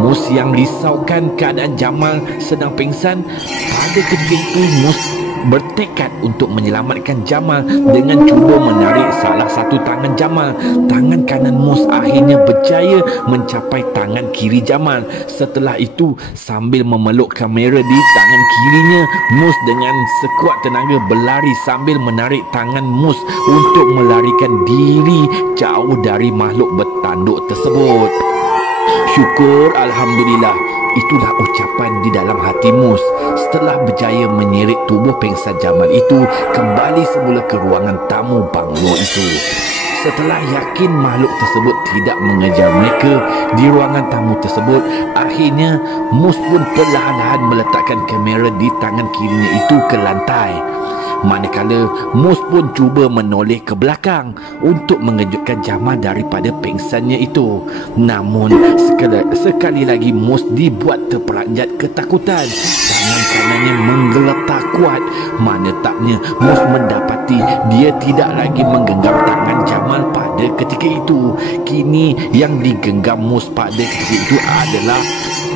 Mus yang risaukan keadaan Jamal sedang pingsan. Pada ketika itu Mus bertekad untuk menyelamatkan Jamal dengan cuba menarik salah satu tangan Jamal. Tangan kanan Mus akhirnya berjaya mencapai tangan kiri Jamal. Setelah itu, sambil memeluk kamera di tangan kirinya, Mus dengan sekuat tenaga berlari sambil menarik tangan Mus untuk melarikan diri jauh dari makhluk bertanduk tersebut. Syukur, Alhamdulillah, itulah ucapan di dalam hati Mus setelah berjaya menyeret tubuh pingsan Jamal itu kembali semula ke ruangan tamu banglo itu. Setelah yakin makhluk tersebut tidak mengejar mereka di ruangan tamu tersebut, akhirnya Mus pun perlahan-lahan meletakkan kamera di tangan kirinya itu ke lantai. Manakala Mus pun cuba menoleh ke belakang untuk mengejutkan Jamal daripada pingsannya itu. Namun sekali lagi Mus dibuat terperanjat ketakutan. Tangan kanannya menggeletar kuat. Mana taknya Mus mendapati dia tidak lagi menggenggam tangan Jamal pada ketika itu. Kini yang digenggam Mus pada ketika itu adalah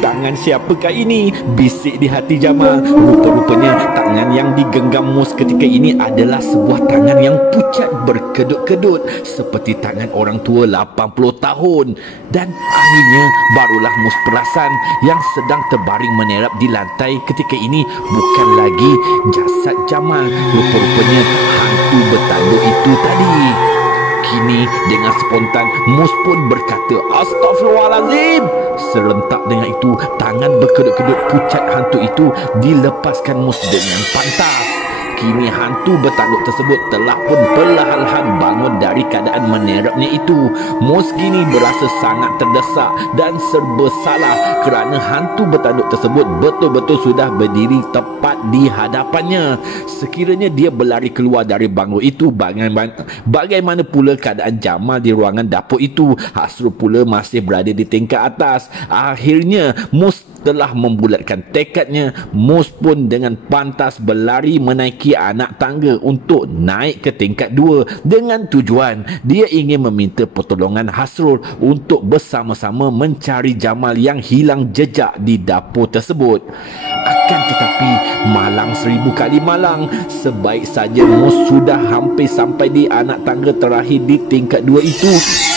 tangan siapakah ini? Bisik di hati Jamal. Rupa-rupanya tangan yang digenggam Mus ketika ini adalah sebuah tangan yang pucat berkedut-kedut seperti tangan orang tua 80 tahun. Dan akhirnya barulah Mus perasan yang sedang terbaring menerap di lantai ketika ini bukan lagi jasad Jamal. Rupa-rupanya hantu bertanduk itu tadi. Kini dengan spontan Mus pun berkata, "Astaghfirullahalazim." Serentak dengan itu, tangan berkedut-kedut pucat hantu itu dilepaskan Mus dengan pantas. Kini hantu bertanduk tersebut telah pun perlahan-lahan bangun dari keadaan menerapnya itu. Mus kini berasa sangat terdesak dan serba salah kerana hantu bertanduk tersebut betul-betul sudah berdiri tepat di hadapannya. Sekiranya dia berlari keluar dari banglo itu, bagaimana pula keadaan Jamal di ruangan dapur itu? Hasrul pula masih berada di tingkat atas. Akhirnya Mus telah membulatkan tekadnya. Mus pun dengan pantas berlari menaiki anak tangga untuk naik ke tingkat 2 dengan tujuan dia ingin meminta pertolongan Hasrul untuk bersama-sama mencari Jamal yang hilang jejak di dapur tersebut. Akan tetapi malang 1000 kali malang, sebaik saja Mus sudah hampir sampai di anak tangga terakhir di tingkat 2 itu,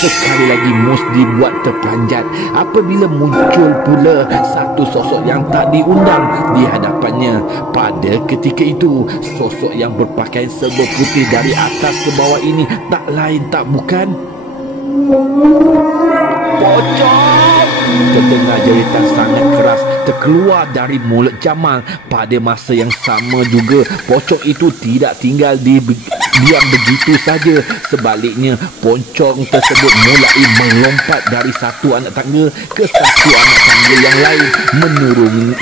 Sekali lagi Mus dibuat terperanjat apabila muncul pula satu sosok yang tak diundang di hadapannya. Pada ketika itu, sosok yang berpakaian serba putih dari atas ke bawah ini tak lain tak bukan pocong. Terdengar jeritan sangat keras terkeluar dari mulut Jamal. Pada masa yang sama juga, pocong itu tidak tinggal diam begitu saja. Sebaliknya, pocong tersebut mulai melompat dari satu anak tangga ke satu anak tangga yang lain,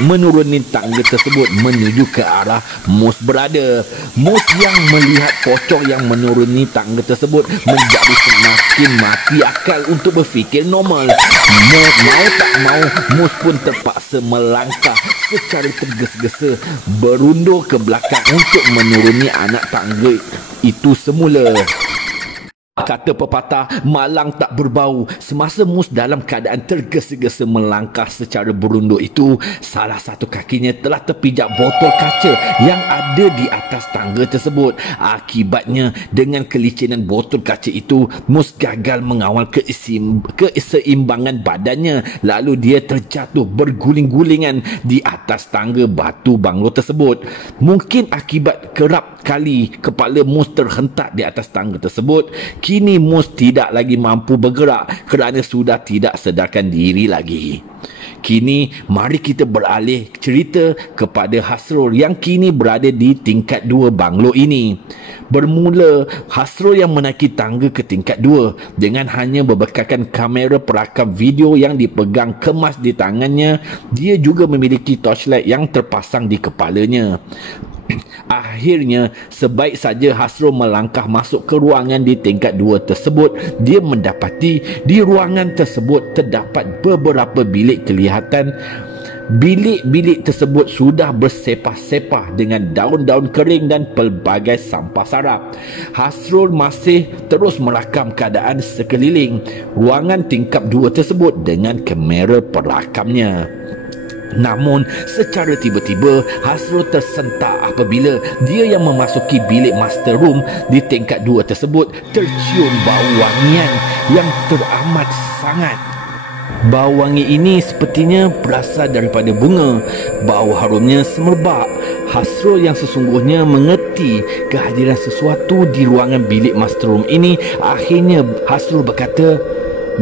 menuruni tangga tersebut menuju ke arah Mus berada. Mus yang melihat pocong yang menuruni tangga tersebut menjadi semakin mati akal untuk berfikir normal. Mau tak mau, Mus pun terpaksa melangkah secara tergesa-gesa berundur ke belakang untuk menuruni anak tangga itu semula. Kata pepatah, malang tak berbau. Semasa Mus dalam keadaan tergesa-gesa melangkah secara berundur itu, salah satu kakinya telah terpijak botol kaca yang ada di atas tangga tersebut. Akibatnya, dengan kelicinan botol kaca itu, Mus gagal mengawal keseimbangan badannya. Lalu dia terjatuh berguling-gulingan di atas tangga batu banglo tersebut. Mungkin akibat kerap kali kepala Mus terhentak di atas tangga tersebut, kini Mus tidak lagi mampu bergerak kerana sudah tidak sedarkan diri lagi. Kini mari kita beralih cerita kepada Hasrul yang kini berada di tingkat 2 banglo ini. Bermula, Hasrul yang menaiki tangga ke tingkat 2 dengan hanya berbekalkan kamera perakam video yang dipegang kemas di tangannya. Dia juga memiliki torchlight yang terpasang di kepalanya. Akhirnya, sebaik saja Hasrul melangkah masuk ke ruangan di tingkat 2 tersebut, dia mendapati di ruangan tersebut terdapat beberapa bilik kelihatan. Bilik-bilik tersebut sudah bersepah-sepah dengan daun-daun kering dan pelbagai sampah sarap. Hasrul masih terus merakam keadaan sekeliling ruangan tingkap 2 tersebut dengan kamera perakamnya. Namun, secara tiba-tiba, Hasrul tersentak apabila dia yang memasuki bilik master room di tingkat 2 tersebut tercium bau wangian yang teramat sangat. Bau wangi ini sepertinya berasal daripada bunga. Bau harumnya semerbak. Hasrul yang sesungguhnya mengerti kehadiran sesuatu di ruangan bilik master room ini. Akhirnya Hasrul berkata,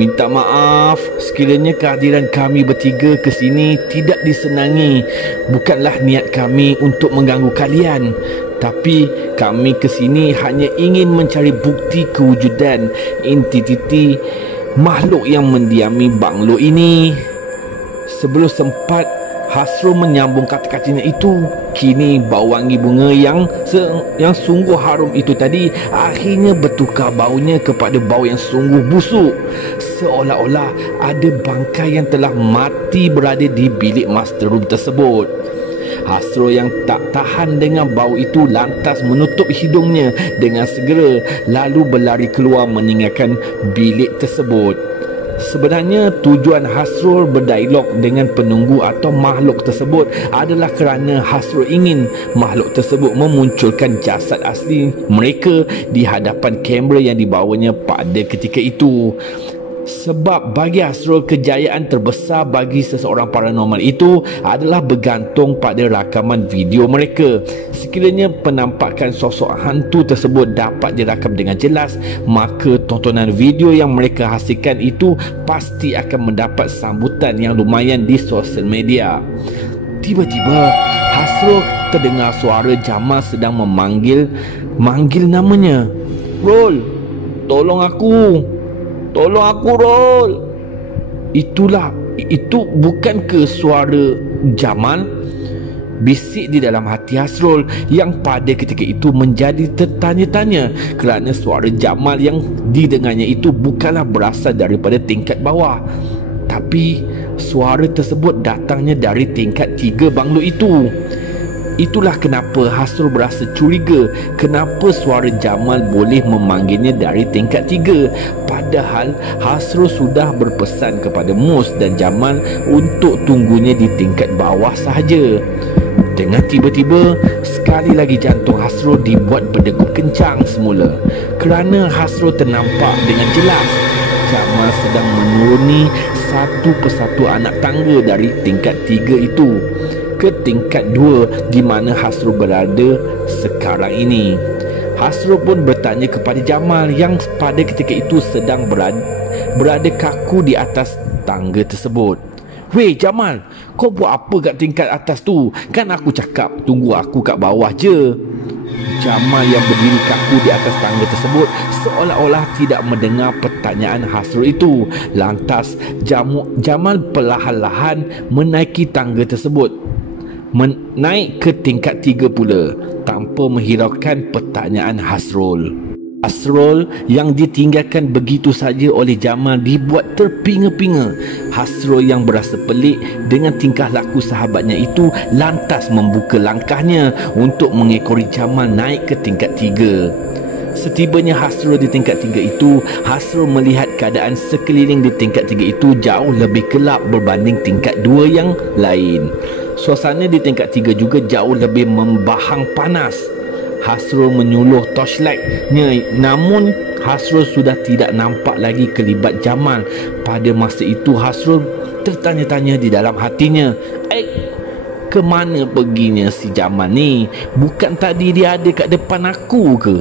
"Minta maaf, sekiranya kehadiran kami bertiga ke sini tidak disenangi. Bukanlah niat kami untuk mengganggu kalian. Tapi kami ke sini hanya ingin mencari bukti kewujudan entiti makhluk yang mendiami banglo ini." Sebelum sempat Hasrul menyambung kata-katanya itu, kini bau wangi bunga yang sungguh harum itu tadi akhirnya bertukar baunya kepada bau yang sungguh busuk. Seolah-olah ada bangkai yang telah mati berada di bilik master room tersebut. Hasrul yang tak tahan dengan bau itu lantas menutup hidungnya dengan segera lalu berlari keluar meninggalkan bilik tersebut. Sebenarnya tujuan Hasrul berdialog dengan penunggu atau makhluk tersebut adalah kerana Hasrul ingin makhluk tersebut memunculkan jasad asli mereka di hadapan kamera yang dibawanya pada ketika itu. Sebab bagi Hasrul, kejayaan terbesar bagi seseorang paranormal itu adalah bergantung pada rakaman video mereka. Sekiranya penampakan sosok hantu tersebut dapat dirakam dengan jelas, maka tontonan video yang mereka hasilkan itu pasti akan mendapat sambutan yang lumayan di sosial media. Tiba-tiba Hasrul terdengar suara Jamal sedang memanggil namanya. "Rol, tolong aku. Tolong aku, Rol." Itu bukan ke suara Jamal? Bisik di dalam hati Hasrul yang pada ketika itu menjadi tertanya-tanya kerana suara Jamal yang didengarnya itu bukanlah berasal daripada tingkat bawah, tapi suara tersebut datangnya dari tingkat 3 banglo itu. Itulah kenapa Hasrul berasa curiga kenapa suara Jamal boleh memanggilnya dari tingkat 3. Padahal Hasrul sudah berpesan kepada Mus dan Jamal untuk tunggunya di tingkat bawah sahaja. Dengan tiba-tiba, sekali lagi jantung Hasrul dibuat berdegup kencang semula kerana Hasrul ternampak dengan jelas Jamal sedang menuruni satu persatu anak tangga dari tingkat 3 itu ke tingkat 2 di mana Hasrul berada sekarang ini. Hasrul pun bertanya kepada Jamal yang pada ketika itu sedang berada kaku di atas tangga tersebut. "Weh Jamal, kau buat apa kat tingkat atas tu? Kan aku cakap tunggu aku kat bawah je." Jamal yang berdiri kaku di atas tangga tersebut seolah-olah tidak mendengar pertanyaan Hasrul itu. Lantas Jamal perlahan-lahan menaiki tangga tersebut, naik ke tingkat 3 pula tanpa menghiraukan pertanyaan Hasrul. Hasrul yang ditinggalkan begitu saja oleh Jamal dibuat terpinga-pinga. Hasrul yang berasa pelik dengan tingkah laku sahabatnya itu lantas membuka langkahnya untuk mengekori Jamal naik ke tingkat 3. Setibanya Hasrul di tingkat 3 itu, Hasrul melihat keadaan sekeliling di tingkat 3 itu jauh lebih gelap berbanding tingkat 2 yang lain. Suasana di tingkat 3 juga jauh lebih membahang panas. Hasrul menyuluh torchlightnya, namun Hasrul sudah tidak nampak lagi kelibat Jamal. Pada masa itu Hasrul tertanya-tanya di dalam hatinya, ke mana perginya si Jamal ni? Bukan tadi dia ada kat depan aku ke?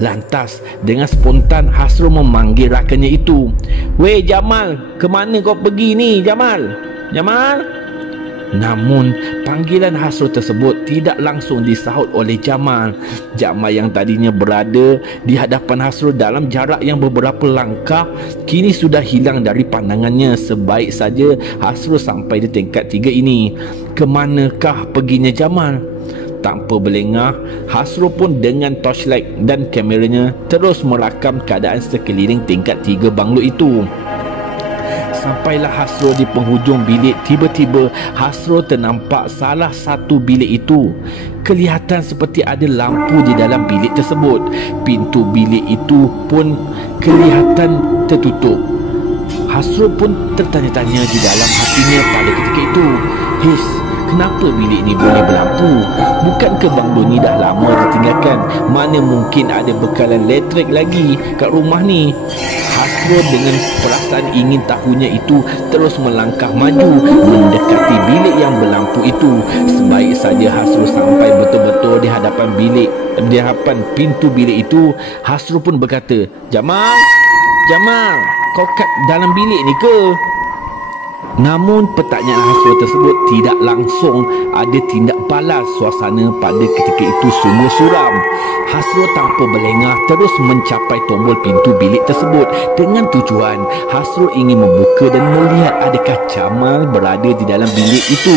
Lantas dengan spontan Hasrul memanggil rakannya itu. "Weh Jamal, ke mana kau pergi ni Jamal? Jamal?" Namun panggilan Hasrul tersebut tidak langsung disahut oleh Jamal. Jamal yang tadinya berada di hadapan Hasrul dalam jarak yang beberapa langkah kini sudah hilang dari pandangannya. Sebaik saja Hasrul sampai di tingkat 3 ini. Ke manakah perginya Jamal? Tanpa berlengah, Hasrul pun dengan torchlight dan kameranya terus merakam keadaan sekeliling tingkat 3 banglo itu. Sampailah Hasrul di penghujung bilik, tiba-tiba Hasrul ternampak salah satu bilik itu kelihatan seperti ada lampu di dalam bilik tersebut. Pintu bilik itu pun kelihatan tertutup. Hasrul pun tertanya-tanya di dalam hatinya pada ketika itu. Kenapa bilik ni boleh berlampu? Bukankah banglo ni dah lama ditinggalkan? Mana mungkin ada bekalan elektrik lagi kat rumah ni? Hasrul dengan perasaan ingin tahunya itu terus melangkah maju mendekati bilik yang berlampu itu. Sebaik saja Hasrul sampai betul-betul di hadapan pintu bilik itu, Hasrul pun berkata, Jamal, kau kat dalam bilik ni ke?" Namun pertanyaan Hasrul tersebut tidak langsung ada tindak balas. Suasana pada ketika itu sungguh suram. Hasrul tanpa berlengah terus mencapai tombol pintu bilik tersebut dengan tujuan Hasrul ingin membuka dan melihat adakah Jamal berada di dalam bilik itu.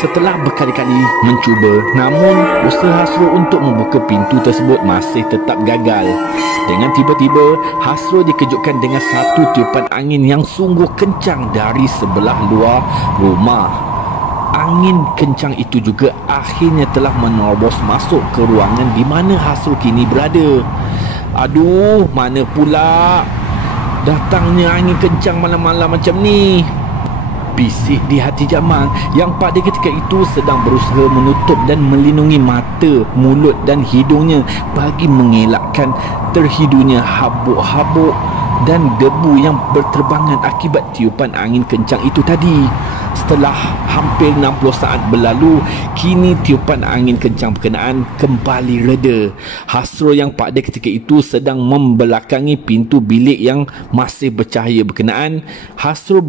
Setelah berkali-kali mencuba, namun usaha Hasrul untuk membuka pintu tersebut masih tetap gagal. Dengan tiba-tiba, Hasrul dikejutkan dengan satu tiupan angin yang sungguh kencang dari sebelah luar rumah. Angin kencang itu juga akhirnya telah menerobos masuk ke ruangan di mana Hasrul kini berada. Aduh, mana pula datangnya angin kencang malam-malam macam ni? Bisik di hati Jamal yang pada ketika itu sedang berusaha menutup dan melindungi mata, mulut dan hidungnya bagi mengelakkan terhidunya habuk-habuk dan debu yang berterbangan akibat tiupan angin kencang itu tadi. Setelah hampir 60 saat berlalu, kini tiupan angin kencang berkenaan kembali reda. Hasrul yang pada ketika itu sedang membelakangi pintu bilik yang masih bercahaya berkenaan. Hasrul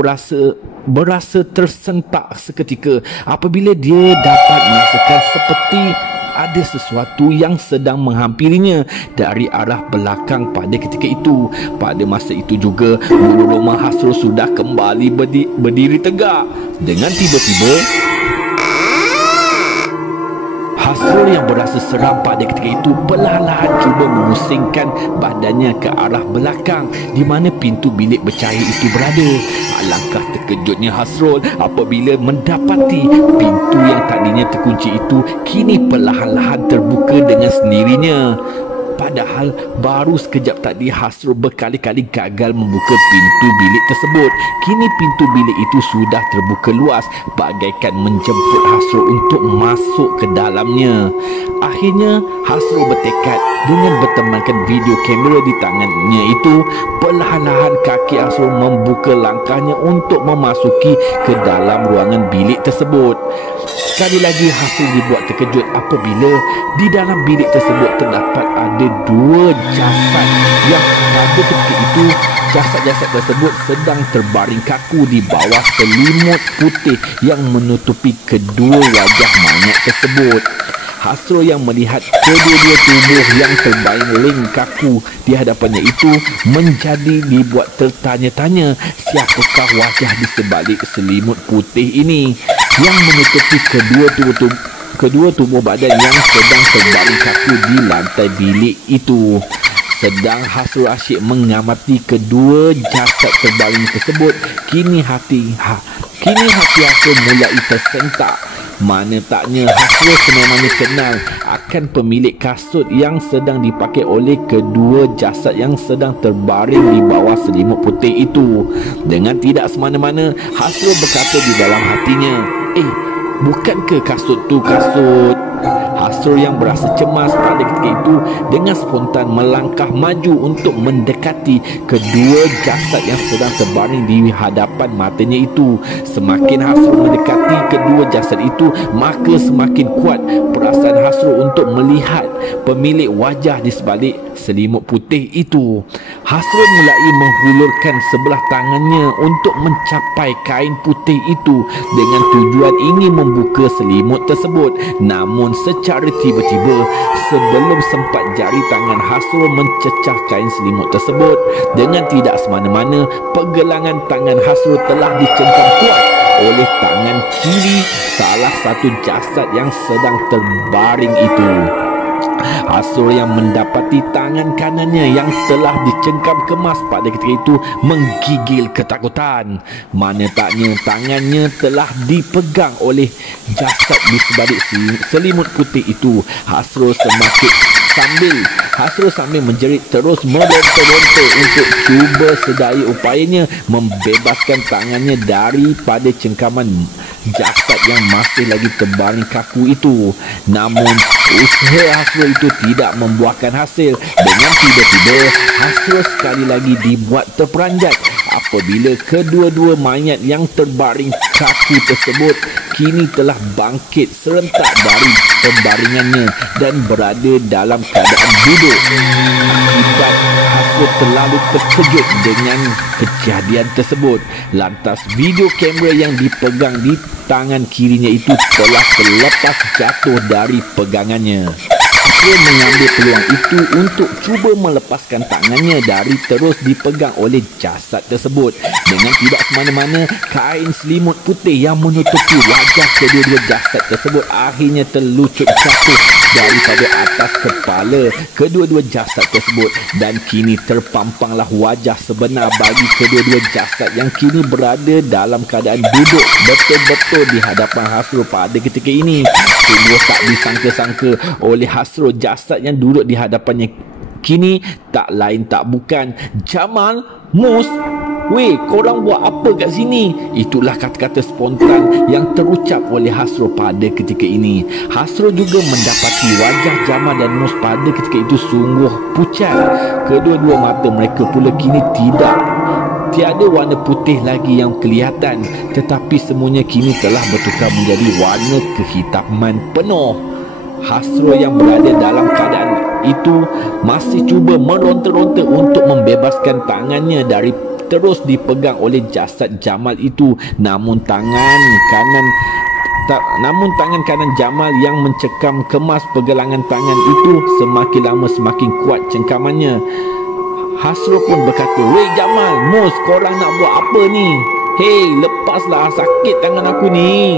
berasa tersentak seketika apabila dia dapat merasakan seperti ada sesuatu yang sedang menghampirinya dari arah belakang pada ketika itu. Pada masa itu juga bulu rumah Hasrul sudah kembali berdiri tegak. Dengan tiba-tiba Hasrul yang berasa seram pada ketika itu perlahan-lahan cuba mengusingkan badannya ke arah belakang di mana pintu bilik bercahaya itu berada. Alangkah terkejutnya Hasrul apabila mendapati pintu yang tadinya terkunci itu kini perlahan-lahan terbuka dengan sendirinya. Padahal baru sekejap tadi Hasrul berkali-kali gagal membuka pintu bilik tersebut. Kini pintu bilik itu sudah terbuka luas, bagaikan menjemput Hasrul untuk masuk ke dalamnya. Akhirnya Hasrul bertekad dengan bertemankan video kamera di tangannya itu. Perlahan-lahan kaki Hasrul membuka langkahnya untuk memasuki ke dalam ruangan bilik tersebut. Sekali lagi Hasrul dibuat terkejut apabila di dalam bilik tersebut terdapat ada dua jasad yang pada ketika itu jasad-jasad tersebut sedang terbaring kaku di bawah selimut putih yang menutupi kedua wajah mayat tersebut. Hasrul yang melihat kedua-dua tubuh yang terbaring kaku di hadapannya itu menjadi dibuat tertanya-tanya siapakah wajah di sebalik selimut putih ini yang menutupi kedua tubuh badan yang sedang terbaring kaku di lantai bilik itu. Sedang Hasrul asyik mengamati kedua jasad terbaring tersebut, kini hati Hasrul mulai tersentak. Mana taknya Hasrul sememangnya kenal akan pemilik kasut yang sedang dipakai oleh kedua jasad yang sedang terbaring di bawah selimut putih itu. Dengan tidak semana-mana Hasrul berkata di dalam hatinya, bukankah kasut tu kasut? Hasrul yang berasa cemas pada ketika itu dengan spontan melangkah maju untuk mendekati kedua jasad yang sedang terbaring di hadapan matanya itu. Semakin Hasrul mendekati kedua jasad itu, maka semakin kuat perasaan Hasrul untuk melihat pemilik wajah di sebalik selimut putih itu. Hasrul mulai menghulurkan sebelah tangannya untuk mencapai kain putih itu dengan tujuan ingin membuka selimut tersebut. Namun secara tiba-tiba, sebelum sempat jari tangan Hasrul mencecah kain selimut tersebut, dengan tidak semana-mana pergelangan tangan Hasrul telah dicengkam kuat oleh tangan kiri salah satu jasad yang sedang terbaring itu. Hasrul yang mendapati tangan kanannya yang telah dicengkam kemas pada ketika itu menggigil ketakutan. Mana taknya tangannya telah dipegang oleh jasad di sebalik selimut putih itu. Hasrul sambil menjerit terus meronta-ronta untuk cuba sedaya upayanya membebaskan tangannya daripada cengkaman jasad yang masih lagi terbaring kaku itu. Namun usaha Hasrul itu tidak membuahkan hasil. Dengan tiba-tiba Hasrul sekali lagi dibuat terperanjat apabila kedua-dua mayat yang terbaring kaku tersebut kini telah bangkit serentak dari pembaringannya dan berada dalam keadaan duduk. Akibat Hasrul terlalu terkejut dengan kejadian tersebut, lantas video kamera yang dipegang di tangan kirinya itu telah terlepas jatuh dari pegangannya. Dia mengambil peluang itu untuk cuba melepaskan tangannya dari terus dipegang oleh jasad tersebut. Dengan tidak semana-mana, kain selimut putih yang menutupi wajah kedua-dua jasad tersebut akhirnya terlucut jatuh daripada atas kepala kedua-dua jasad tersebut, dan kini terpampanglah wajah sebenar bagi kedua-dua jasad yang kini berada dalam keadaan duduk betul-betul di hadapan Hasrul pada ketika ini. Sungguh tak disangka-sangka oleh Hasrul, jasad yang duduk di hadapannya kini tak lain tak bukan Jamal, Mus. Weh, korang buat apa kat sini? Itulah kata-kata spontan yang terucap oleh Hasrul pada ketika ini. Hasrul juga mendapati wajah Jamal dan Mus pada ketika itu sungguh pucat. Kedua-dua mata mereka pula kini tiada warna putih lagi yang kelihatan, tetapi semuanya kini telah bertukar menjadi warna kehitaman penuh. Hasrul yang berada dalam keadaan itu masih cuba meronta-ronta untuk membebaskan tangannya dari terus dipegang oleh jasad Jamal itu. Namun tangan kanan Jamal yang mencekam kemas pergelangan tangan itu semakin lama semakin kuat cengkamannya. Hasrul pun berkata, "Weh Jamal, Mus, korang nak buat apa ni? Hei, lepaslah, sakit tangan aku ni."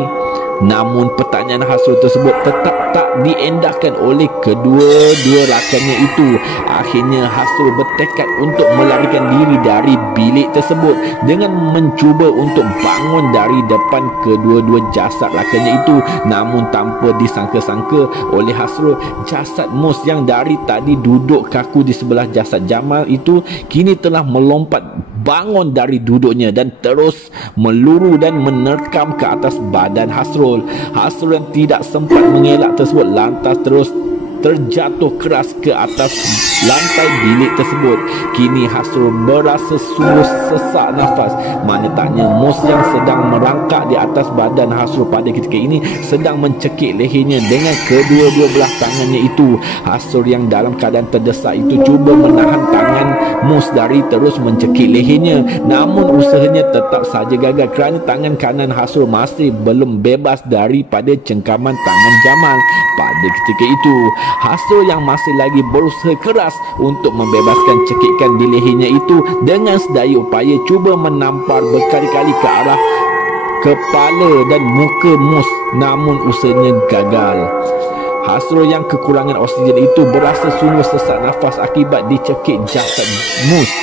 Namun pertanyaan Hasrul tersebut tetap tak diendahkan oleh kedua-dua rakannya itu. Akhirnya Hasrul bertekad untuk melarikan diri dari bilik tersebut dengan mencuba untuk bangun dari depan kedua-dua jasad rakannya itu. Namun tanpa disangka-sangka oleh Hasrul, jasad Mus yang dari tadi duduk kaku di sebelah jasad Jamal itu kini telah melompat bangun dari duduknya dan terus meluru dan menerkam ke atas badan Hasrul. Hasrul yang tidak sempat mengelak tersebut lantas terus terjatuh keras ke atas lantai bilik tersebut. Kini Hasrul berasa sungguh sesak nafas. Mana taknya Mus yang sedang merangkak di atas badan Hasrul pada ketika ini sedang mencekik lehernya dengan kedua-dua belah tangannya itu. Hasrul yang dalam keadaan terdesak itu cuba menahan tangan Mus dari terus mencekik lehernya. Namun usahanya tetap saja gagal kerana tangan kanan Hasrul masih belum bebas daripada cengkaman tangan Jamal. Pada ketika itu, Hasrul yang masih lagi berusaha keras untuk membebaskan cekikan di lehernya itu dengan sedaya upaya cuba menampar berkali-kali ke arah kepala dan muka Mus, namun usahanya gagal. Hasrul yang kekurangan oksigen itu berasa sungguh sesak nafas akibat dicekik jasad Mus.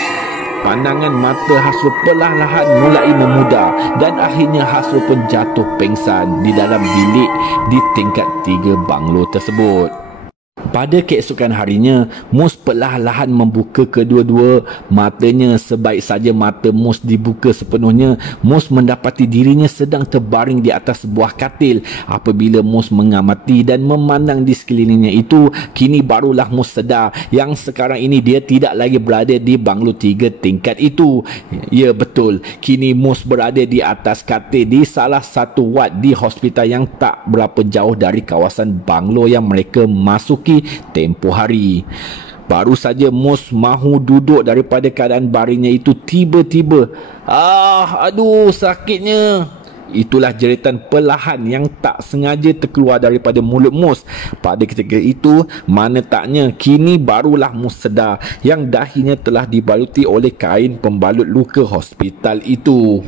Pandangan mata Hasrul perlahan-lahan mulai memudar dan akhirnya Hasrul pun jatuh pengsan di dalam bilik di tingkat 3 banglo tersebut. Pada keesokan harinya, Mus perlahan-lahan membuka kedua-dua matanya. Sebaik saja mata Mus dibuka sepenuhnya, Mus mendapati dirinya sedang terbaring di atas sebuah katil. Apabila Mus mengamati dan memandang di sekelilingnya itu, kini barulah Mus sedar yang sekarang ini dia tidak lagi berada di banglo 3 tingkat itu. Ya betul, kini Mus berada di atas katil di salah satu wad di hospital yang tak berapa jauh dari kawasan banglo yang mereka masuki tempoh hari. Baru saja Mus mahu duduk daripada keadaan baringnya itu, tiba-tiba aduh sakitnya. Itulah jeritan perlahan yang tak sengaja terkeluar daripada mulut Mus. Pada ketika itu, mana taknya kini barulah Mus sedar yang dahinya telah dibaluti oleh kain pembalut luka hospital itu.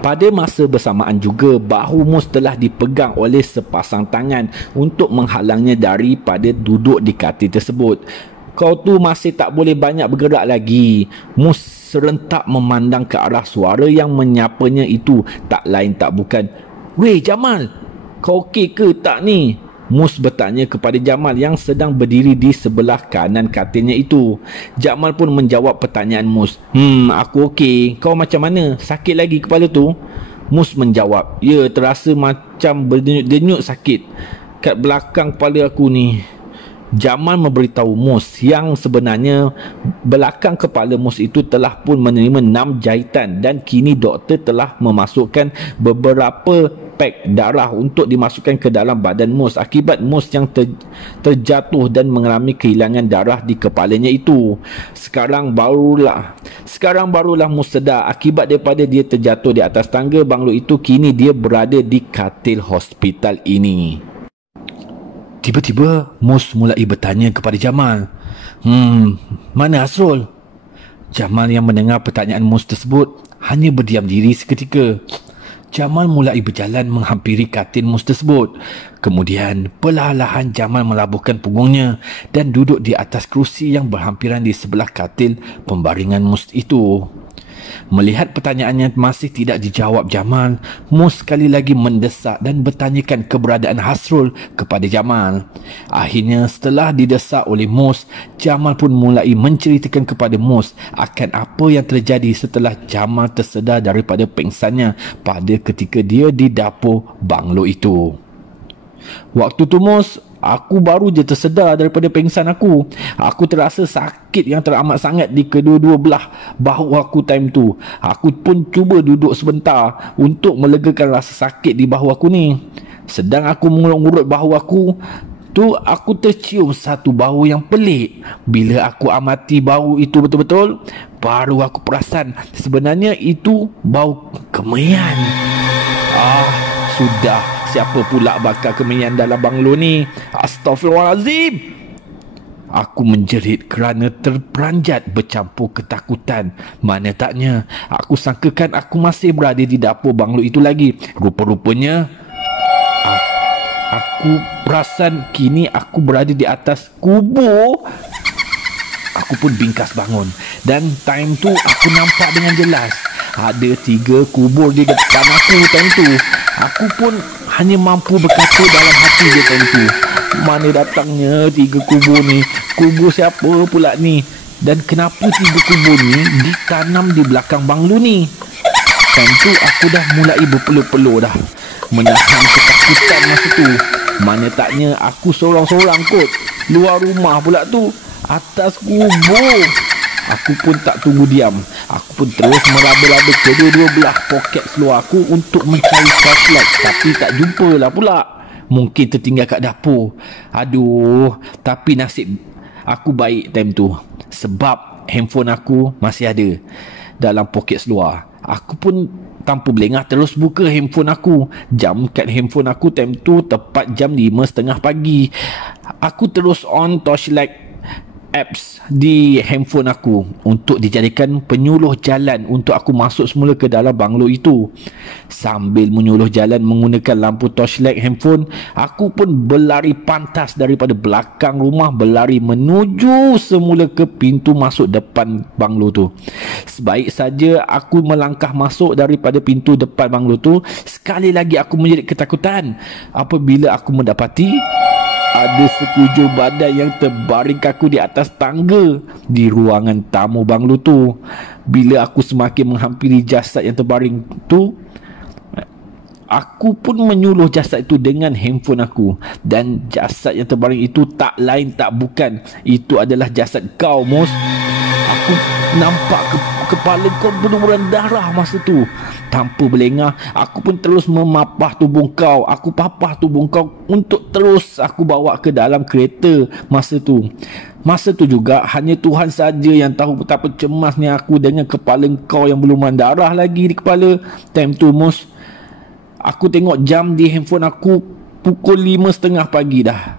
Pada masa bersamaan juga, bahu Mus telah dipegang oleh sepasang tangan untuk menghalangnya daripada duduk di katil tersebut. Kau tu masih tak boleh banyak bergerak lagi. Mus serentak memandang ke arah suara yang menyapanya itu. Tak lain tak bukan, "Weh Jamal, kau okey ke tak ni?" Mus bertanya kepada Jamal yang sedang berdiri di sebelah kanan katilnya itu. Jamal pun menjawab pertanyaan Mus. Aku okey. Kau macam mana? Sakit lagi kepala tu?" Mus menjawab, "Ya, terasa macam berdenyut-denyut sakit kat belakang kepala aku ni." Jamal memberitahu Mus yang sebenarnya belakang kepala Mus itu telah pun menerima 6 jahitan dan kini doktor telah memasukkan beberapa pak darah untuk dimasukkan ke dalam badan Mus akibat Mus yang terjatuh dan mengalami kehilangan darah di kepalanya itu. Sekarang barulah Mus sedar akibat daripada dia terjatuh di atas tangga banglo itu, kini dia berada di katil hospital ini. Tiba-tiba Mus mulai bertanya kepada Jamal, "Mana Hasrul?" Jamal yang mendengar pertanyaan Mus tersebut hanya berdiam diri seketika. Jamal mulai berjalan menghampiri katil Mus tersebut. Kemudian perlahan-lahan Jamal melabuhkan punggungnya dan duduk di atas kerusi yang berhampiran di sebelah katil pembaringan Mus itu. Melihat pertanyaannya masih tidak dijawab Jamal, Mus sekali lagi mendesak dan bertanyakan keberadaan Hasrul kepada Jamal. Akhirnya setelah didesak oleh Mus, Jamal pun mulai menceritakan kepada Mus akan apa yang terjadi setelah Jamal tersedar daripada pengsannya pada ketika dia di dapur banglo itu. "Waktu tu Mus, aku baru je tersedar daripada pengsan aku. Aku terasa sakit yang teramat sangat di kedua-dua belah bahu aku time tu. Aku pun cuba duduk sebentar untuk melegakan rasa sakit di bahu aku ni. Sedang aku mengurut-ngurut bahu aku tu, aku tercium satu bau yang pelik. Bila aku amati bau itu betul-betul, baru aku perasan sebenarnya itu bau kemeyan. Sudah, siapa pula bakal kemenyan dalam banglo ni? Astaghfirullahalazim." Aku menjerit kerana terperanjat bercampur ketakutan. Mana taknya, aku sangkakan aku masih berada di dapur banglo itu lagi. Rupa-rupanya Aku perasan kini aku berada di atas kubur. Aku pun bingkas bangun. Dan time tu aku nampak dengan jelas ada 3 kubur di depan aku time tu. Aku pun hanya mampu berkata dalam hati je time tu, mana datangnya 3 kubur ni? Kubur siapa pula ni? Dan kenapa 3 kubur ni ditanam di belakang banglo ni? Time tu aku dah mulai berpeluh-peluh dah, menahan ketakutan masa tu. Mana taknya aku seorang-seorang kot, luar rumah pula tu, atas kubur. Aku pun tak tunggu diam. Aku pun terus meraba-raba kedua-dua belah poket seluar aku untuk mencari flashlight, tapi tak jumpa lah pula. Mungkin tertinggal kat dapur. Aduh, tapi nasib aku baik time tu, sebab handphone aku masih ada dalam poket seluar. Aku pun tanpa belengah terus buka handphone aku. Jam kat handphone aku time tu tepat jam 5.30 pagi. Aku terus on torchlight apps di handphone aku untuk dijadikan penyuluh jalan untuk aku masuk semula ke dalam banglo itu. Sambil menyuluh jalan menggunakan lampu torchlight handphone, aku pun berlari pantas daripada belakang rumah, berlari menuju semula ke pintu masuk depan banglo tu. Sebaik saja aku melangkah masuk daripada pintu depan banglo tu, sekali lagi aku menjerit ketakutan apabila aku mendapati ada sekujur badan yang terbaring kaku di atas tangga di ruangan tamu banglo tu. Bila aku semakin menghampiri jasad yang terbaring tu, aku pun menyuluh jasad itu dengan handphone aku. Dan jasad yang terbaring itu tak lain tak bukan, itu adalah jasad kau, Mus. Aku nampak kepala kau berlumuran darah masa tu. Tanpa berlengah, aku pun terus memapah tubuh kau. Aku papah tubuh kau untuk terus aku bawa ke dalam kereta masa tu. Masa tu juga hanya Tuhan saja yang tahu betapa cemasnya aku dengan kepala kau yang berlumuran darah lagi di kepala. Time tu, Mus, aku tengok jam di handphone aku pukul 5.30 pagi dah.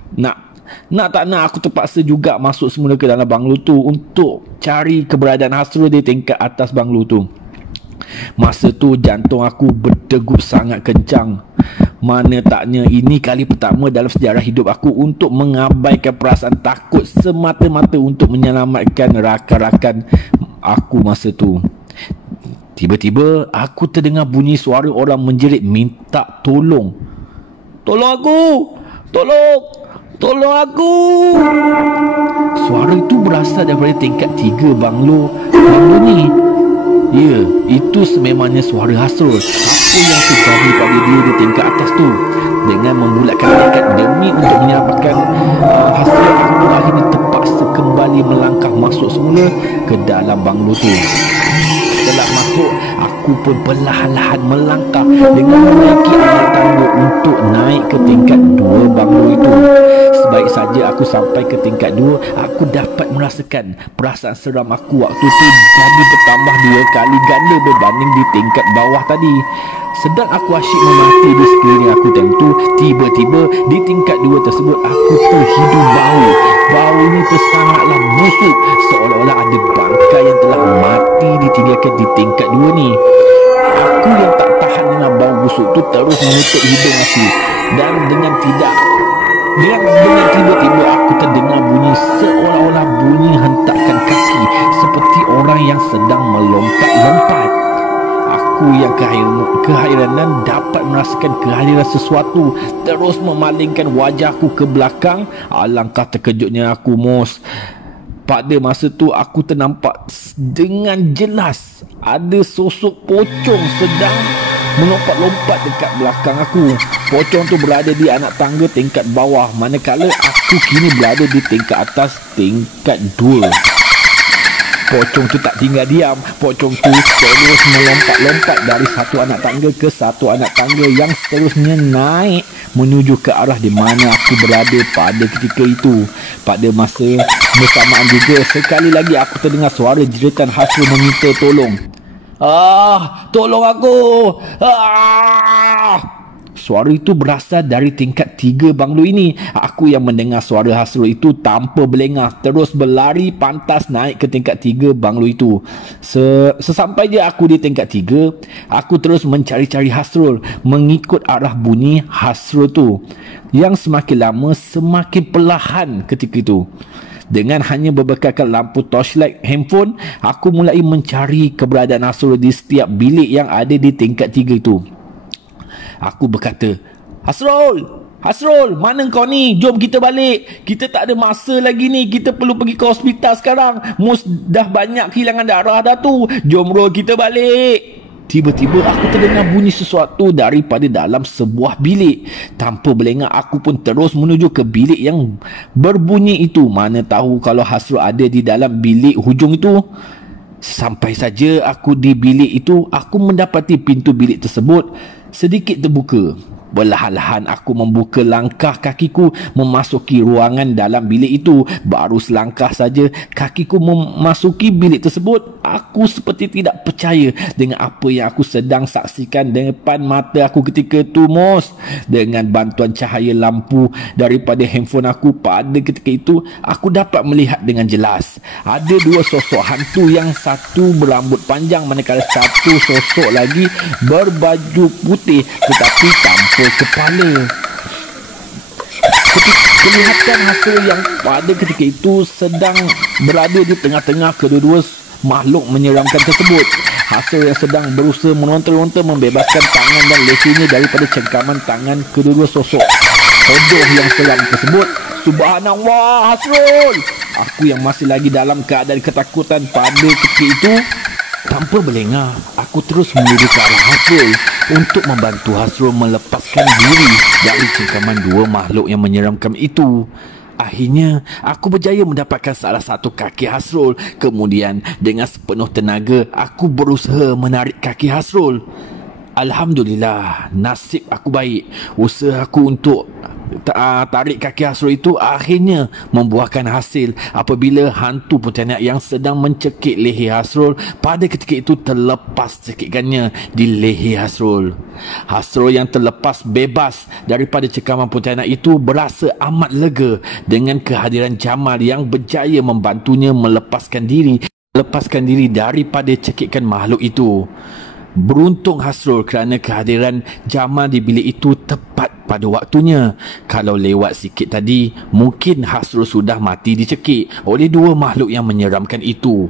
Nak tak nak aku terpaksa juga masuk semula ke dalam banglo tu untuk cari keberadaan Hasrul di tingkat atas banglo tu. Masa tu jantung aku berdegup sangat kencang. Mana taknya ini kali pertama dalam sejarah hidup aku untuk mengabaikan perasaan takut semata-mata untuk menyelamatkan rakan-rakan aku masa tu. Tiba-tiba aku terdengar bunyi suara orang menjerit minta tolong. Tolong aku! Tolong aku! Suara itu berasal daripada tingkat 3 banglo ni. Ya, itu sememangnya suara Hasrul. Apa yang terjadi pada dia di tingkat atas tu? Dengan membulatkan tekad demi untuk menyelamatkan Hasrul, aku akhirnya terpaksa kembali melangkah masuk semula ke dalam banglo tu. Setelah masuk, aku pun perlahan-lahan melangkah dengan menaiki anak tangga untuk naik ke tingkat 2 banglo itu. Sebaik saja aku sampai ke tingkat 2, aku dapat merasakan perasaan seram aku waktu tu jadi bertambah 2 kali ganda berbanding di tingkat bawah tadi. Sedang aku asyik memati di sekeliling aku time tu, tiba-tiba di tingkat 2 tersebut aku terhidu bau. Bau ini sangatlah busuk, seolah-olah ada bangkai yang telah mati ditinggalkan di tingkat 2 ni. Aku yang tak tahan dengan bau busuk tu terus menutup hidung aku. Dan dengan tiba-tiba aku terdengar bunyi seolah-olah bunyi hentakan kaki, seperti orang yang sedang melompat-lompat. Aku yang kehairanan dapat merasakan kehadiran sesuatu terus memalingkan wajahku ke belakang. Alangkah terkejutnya aku, Mus. Pada masa tu aku ternampak dengan jelas ada sosok pocong sedang melompat-lompat dekat belakang aku. Pocong tu berada di anak tangga tingkat bawah, manakala aku kini berada di tingkat atas tingkat 2. Pocong tu tak tinggal diam. Pocong tu terus melompat-lompat dari satu anak tangga ke satu anak tangga yang seterusnya naik menuju ke arah di mana aku berada pada ketika itu. Pada masa bersamaan juga, sekali lagi aku terdengar suara jeritan Hasrul meminta tolong. Tolong aku! Suara itu berasal dari tingkat 3 banglo ini. Aku yang mendengar suara Hasrul itu tanpa berlengah terus berlari pantas naik ke tingkat 3 banglo itu. Sesampainya aku di tingkat 3, aku terus mencari-cari Hasrul mengikut arah bunyi Hasrul tu, yang semakin lama semakin perlahan ketika itu. Dengan hanya berbekalkan lampu torchlight handphone, aku mulai mencari keberadaan Hasrul di setiap bilik yang ada di tingkat 3 itu. Aku berkata, Hasrul, Hasrul, mana kau ni? Jom kita balik. Kita tak ada masa lagi ni. Kita perlu pergi ke hospital sekarang. Mus dah banyak kehilangan darah dah tu. Jom Rol, kita balik. Tiba-tiba aku terdengar bunyi sesuatu daripada dalam sebuah bilik. Tanpa berlengah, aku pun terus menuju ke bilik yang berbunyi itu. Mana tahu kalau Hasrul ada di dalam bilik hujung itu. Sampai saja aku di bilik itu, aku mendapati pintu bilik tersebut sedikit terbuka. Perlahan-lahan aku membuka langkah kakiku memasuki ruangan dalam bilik itu. Baru selangkah saja kakiku memasuki bilik tersebut, aku seperti tidak percaya dengan apa yang aku sedang saksikan depan mata aku ketika itu, Mos. Dengan bantuan cahaya lampu daripada handphone aku pada ketika itu, aku dapat melihat dengan jelas ada dua sosok hantu, yang satu berambut panjang manakala satu sosok lagi berbaju putih tetapi tanpa kepala. Kelihatan Hasrul yang pada ketika itu sedang berada di tengah-tengah kedua-dua makhluk menyeramkan tersebut. Hasrul yang sedang berusaha meronta-ronta membebaskan tangan dan lehernya daripada cengkaman tangan kedua-dua sosok hodoh yang seram tersebut. Subhanallah, Hasrul! Aku yang masih lagi dalam keadaan ketakutan pada ketika itu, tanpa berlengah, aku terus menuju ke arah Hasrul untuk membantu Hasrul melepaskan diri dari cengkaman dua makhluk yang menyeramkan itu. Akhirnya, aku berjaya mendapatkan salah satu kaki Hasrul. Kemudian, dengan sepenuh tenaga, aku berusaha menarik kaki Hasrul. Alhamdulillah, nasib aku baik. Usaha aku untuk tarik kaki Hasrul itu akhirnya membuahkan hasil apabila hantu pontianak yang sedang mencekik leher Hasrul pada ketika itu terlepas cekikannya di leher Hasrul. Hasrul yang terlepas bebas daripada cekaman pontianak itu berasa amat lega dengan kehadiran Jamal yang berjaya membantunya melepaskan diri daripada cekikan makhluk itu. Beruntung Hasrul kerana kehadiran Jamal di bilik itu tepat pada waktunya. Kalau lewat sikit tadi, mungkin Hasrul sudah mati dicekik oleh dua makhluk yang menyeramkan itu.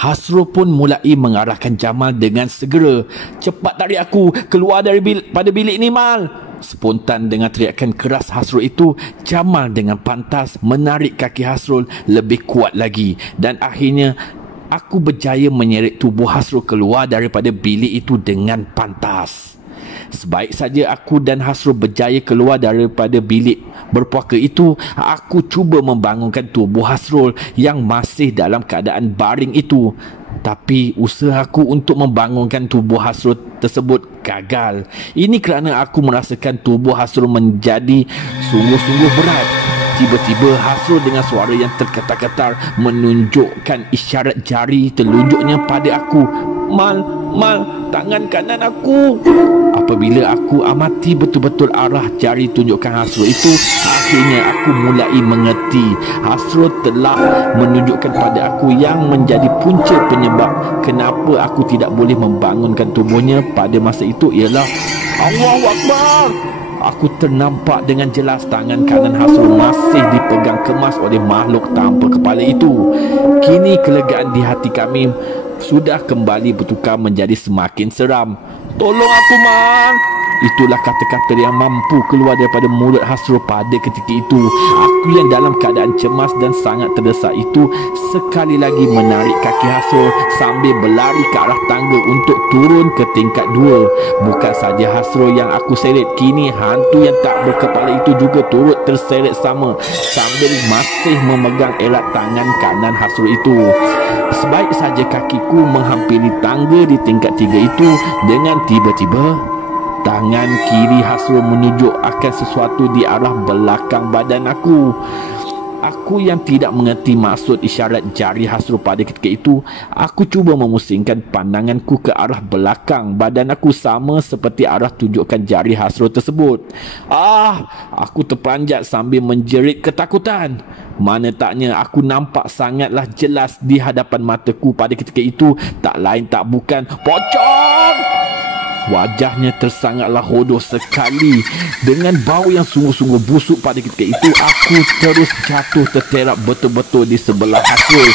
Hasrul pun mulai mengarahkan Jamal dengan segera. Cepat tarik aku keluar dari pada bilik ni, Mal! Spontan dengan teriakan keras Hasrul itu, Jamal dengan pantas menarik kaki Hasrul lebih kuat lagi. Dan akhirnya aku berjaya menyeret tubuh Hasrul keluar daripada bilik itu dengan pantas. Sebaik saja aku dan Hasrul berjaya keluar daripada bilik berpuaka itu, aku cuba membangunkan tubuh Hasrul yang masih dalam keadaan baring itu. Tapi usahaku untuk membangunkan tubuh Hasrul tersebut gagal. Ini kerana aku merasakan tubuh Hasrul menjadi sungguh-sungguh berat. Tiba-tiba Hasrul dengan suara yang terketar-ketar menunjukkan isyarat jari telunjuknya pada aku. Mal, tangan kanan aku. Apabila aku amati betul-betul arah jari tunjukkan Hasrul itu, akhirnya aku mulai mengerti. Hasrul telah menunjukkan pada aku yang menjadi punca penyebab kenapa aku tidak boleh membangunkan tubuhnya pada masa itu ialah Allahu Akbar. Aku ternampak dengan jelas tangan kanan Hasrul masih dipegang kemas oleh makhluk tanpa kepala itu. Kini kelegaan di hati kami sudah kembali bertukar menjadi semakin seram. Tolong aku, Mang! Itulah kata-kata yang mampu keluar daripada mulut Hasrul pada ketika itu. Aku yang dalam keadaan cemas dan sangat terdesak itu sekali lagi menarik kaki Hasrul sambil berlari ke arah tangga untuk turun ke tingkat 2. Bukan saja Hasrul yang aku seret, kini hantu yang tak berkepala itu juga turut terseret sama sambil masih memegang erat tangan kanan Hasrul itu. Sebaik saja kakiku menghampiri tangga di tingkat 3 itu, dengan tiba-tiba tangan kiri Hasrul menunjuk akan sesuatu di arah belakang badan aku. Aku yang tidak mengerti maksud isyarat jari Hasrul pada ketika itu, aku cuba memusingkan pandanganku ke arah belakang badan aku sama seperti arah tunjukkan jari Hasrul tersebut. Aku terperanjat sambil menjerit ketakutan. Mana taknya aku nampak sangatlah jelas di hadapan mataku pada ketika itu tak lain tak bukan pocong. Wajahnya tersangatlah hodoh sekali. Dengan bau yang sungguh-sungguh busuk pada ketika itu, aku terus jatuh terterap betul-betul di sebelah Hasrul.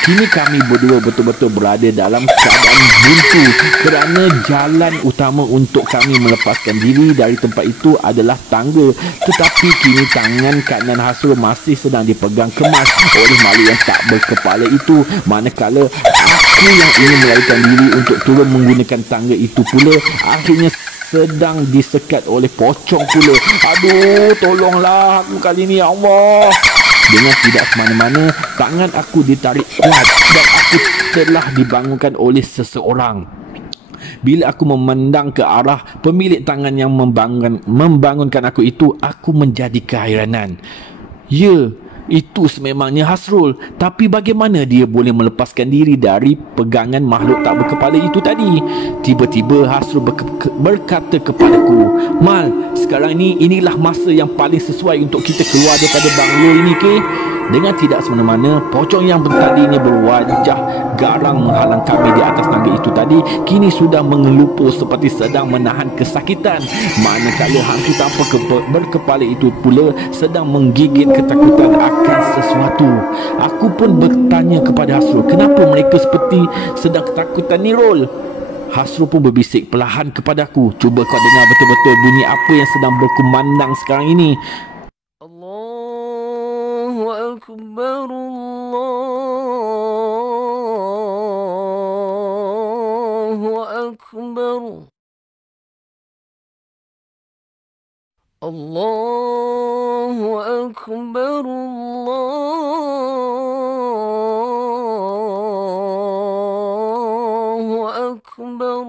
Kini kami berdua betul-betul berada dalam keadaan buntu kerana jalan utama untuk kami melepaskan diri dari tempat itu adalah tangga. Tetapi kini tangan kanan Hasrul masih sedang dipegang kemas oleh makhluk yang tak berkepala itu, manakala aku yang ingin melarikan diri untuk turun menggunakan tangga itu pula akhirnya sedang disekat oleh pocong pula. Aduh, tolonglah aku kali ni, ya Allah. Dengan tidak semana-mana, tangan aku ditarik kuat dan aku telah dibangunkan oleh seseorang. Bila aku memandang ke arah pemilik tangan yang membangunkan aku itu, aku menjadi keheranan. Ya, itu sememangnya Hasrul. Tapi bagaimana dia boleh melepaskan diri dari pegangan makhluk tak berkepala itu tadi? Tiba-tiba Hasrul berkata kepadaku, "Mal, sekarang ni inilah masa yang paling sesuai untuk kita keluar daripada banglo ini, ke?" Dengan tidak semena-mena, pocong yang tadinya berwajah garang menghalang kami di atas tangga itu tadi kini sudah mengelupur seperti sedang menahan kesakitan, manakala hantu tanpa berkepala itu pula sedang menggigit ketakutan akan sesuatu. Aku pun bertanya kepada Hasrul, kenapa mereka seperti sedang ketakutan ni, Rol? Hasrul pun berbisik perlahan kepadaku, cuba kau dengar betul-betul bunyi apa yang sedang berkumandang sekarang ini. Allahu Akbar, Allahu Akbar, Allahu Akbar, Allahu Akbar.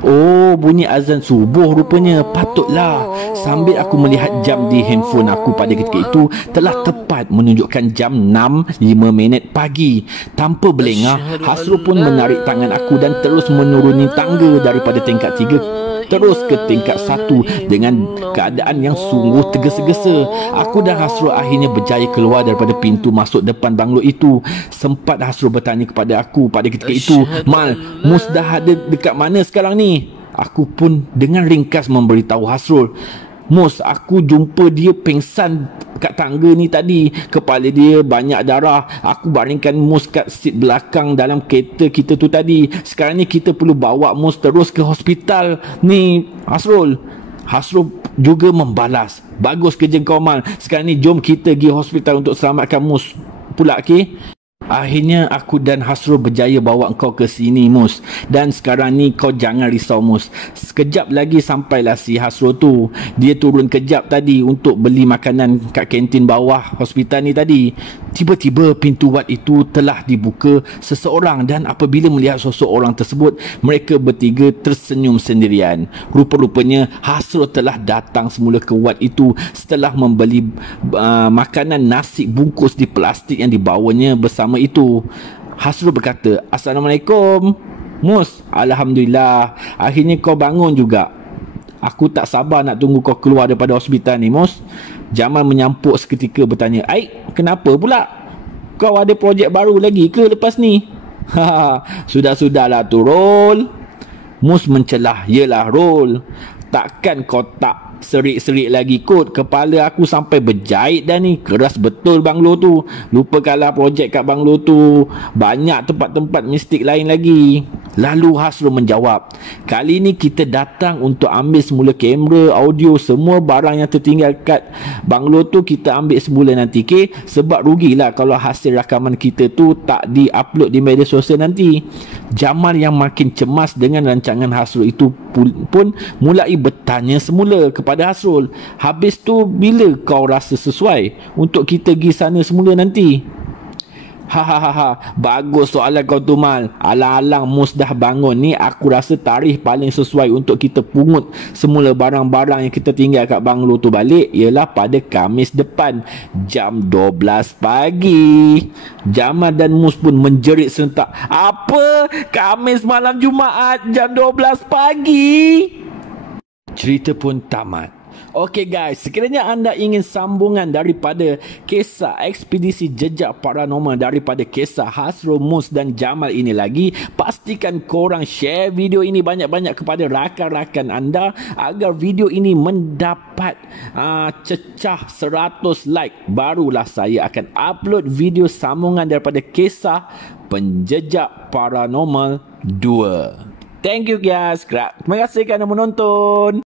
Oh, bunyi azan subuh rupanya. Patutlah. Sambil aku melihat jam di handphone aku pada ketika itu telah tepat menunjukkan jam 6.05 pagi. Tanpa berlengah, Hasrul pun menarik tangan aku dan terus menuruni tangga daripada tingkat 3 terus ke tingkat 1 dengan keadaan yang sungguh tergesa-gesa. Aku dan Hasrul akhirnya berjaya keluar daripada pintu masuk depan banglo itu. Sempat Hasrul bertanya kepada aku pada ketika itu, "Mal, Mus dah ada dekat mana sekarang ni?" Aku pun dengan ringkas memberitahu Hasrul, "Mus, aku jumpa dia pengsan kat tangga ni tadi. Kepala dia banyak darah. Aku baringkan Mus kat seat belakang dalam kereta kita tu tadi. Sekarang ni kita perlu bawa Mus terus ke hospital ni, Hasrul." Hasrul juga membalas, "Bagus kerja kau, Mal. Sekarang ni jom kita pergi hospital untuk selamatkan Mus pula, okey?" Akhirnya aku dan Hasrul berjaya bawa kau ke sini, Mus. Dan sekarang ni kau jangan risau, Mus. Sekejap lagi sampailah si Hasrul tu. Dia turun kejap tadi untuk beli makanan kat kantin bawah hospital ni tadi. Tiba-tiba pintu wad itu telah dibuka seseorang dan apabila melihat sosok orang tersebut, mereka bertiga tersenyum sendirian. Rupa-rupanya Hasrul telah datang semula ke wad itu setelah membeli makanan nasi bungkus di plastik yang dibawanya bersama itu. Hasrul berkata, "Assalamualaikum, Mus. Alhamdulillah, akhirnya kau bangun juga. Aku tak sabar nak tunggu kau keluar daripada hospital ni, Mus." Jamal menyampuk seketika bertanya, "Aik, kenapa pula? Kau ada projek baru lagi ke lepas ni?" "Sudah-sudahlah tu, Rol." Mus mencelah, "Yelah, Rol. Takkan kau tak serik-serik lagi kot? Kepala aku sampai berjahit dah ni. Keras betul banglo tu. Lupakanlah projek kat banglo tu. Banyak tempat-tempat mistik lain lagi." Lalu Hasrul menjawab, "Kali ni kita datang untuk ambil semula kamera, audio, semua barang yang tertinggal kat banglo tu kita ambil semula nanti, ke? Sebab rugilah kalau hasil rakaman kita tu tak di-upload di media sosial nanti." Jamal yang makin cemas dengan rancangan Hasrul itu pun mulai bertanya semula kepada Hasrul, "Habis tu bila kau rasa sesuai untuk kita pergi sana semula nanti?" Hahaha, bagus soalan kau tu Mal. Alang-alang Mus dah bangun ni, aku rasa tarikh paling sesuai untuk kita pungut semula barang-barang yang kita tinggal kat banglo tu balik ialah pada Khamis depan jam 12 pagi. Jamal dan Mus pun menjerit serentak. Apa? Khamis malam Jumaat jam 12 pagi? Cerita pun tamat. Okey guys, sekiranya anda ingin sambungan daripada kisah ekspedisi jejak paranormal daripada kisah Hasrul, Mus dan Jamal ini lagi, pastikan korang share video ini banyak-banyak kepada rakan-rakan anda agar video ini mendapat cecah 100 like. Barulah saya akan upload video sambungan daripada kisah Penjejak Paranormal 2. Thank you guys. Terima kasih kerana menonton.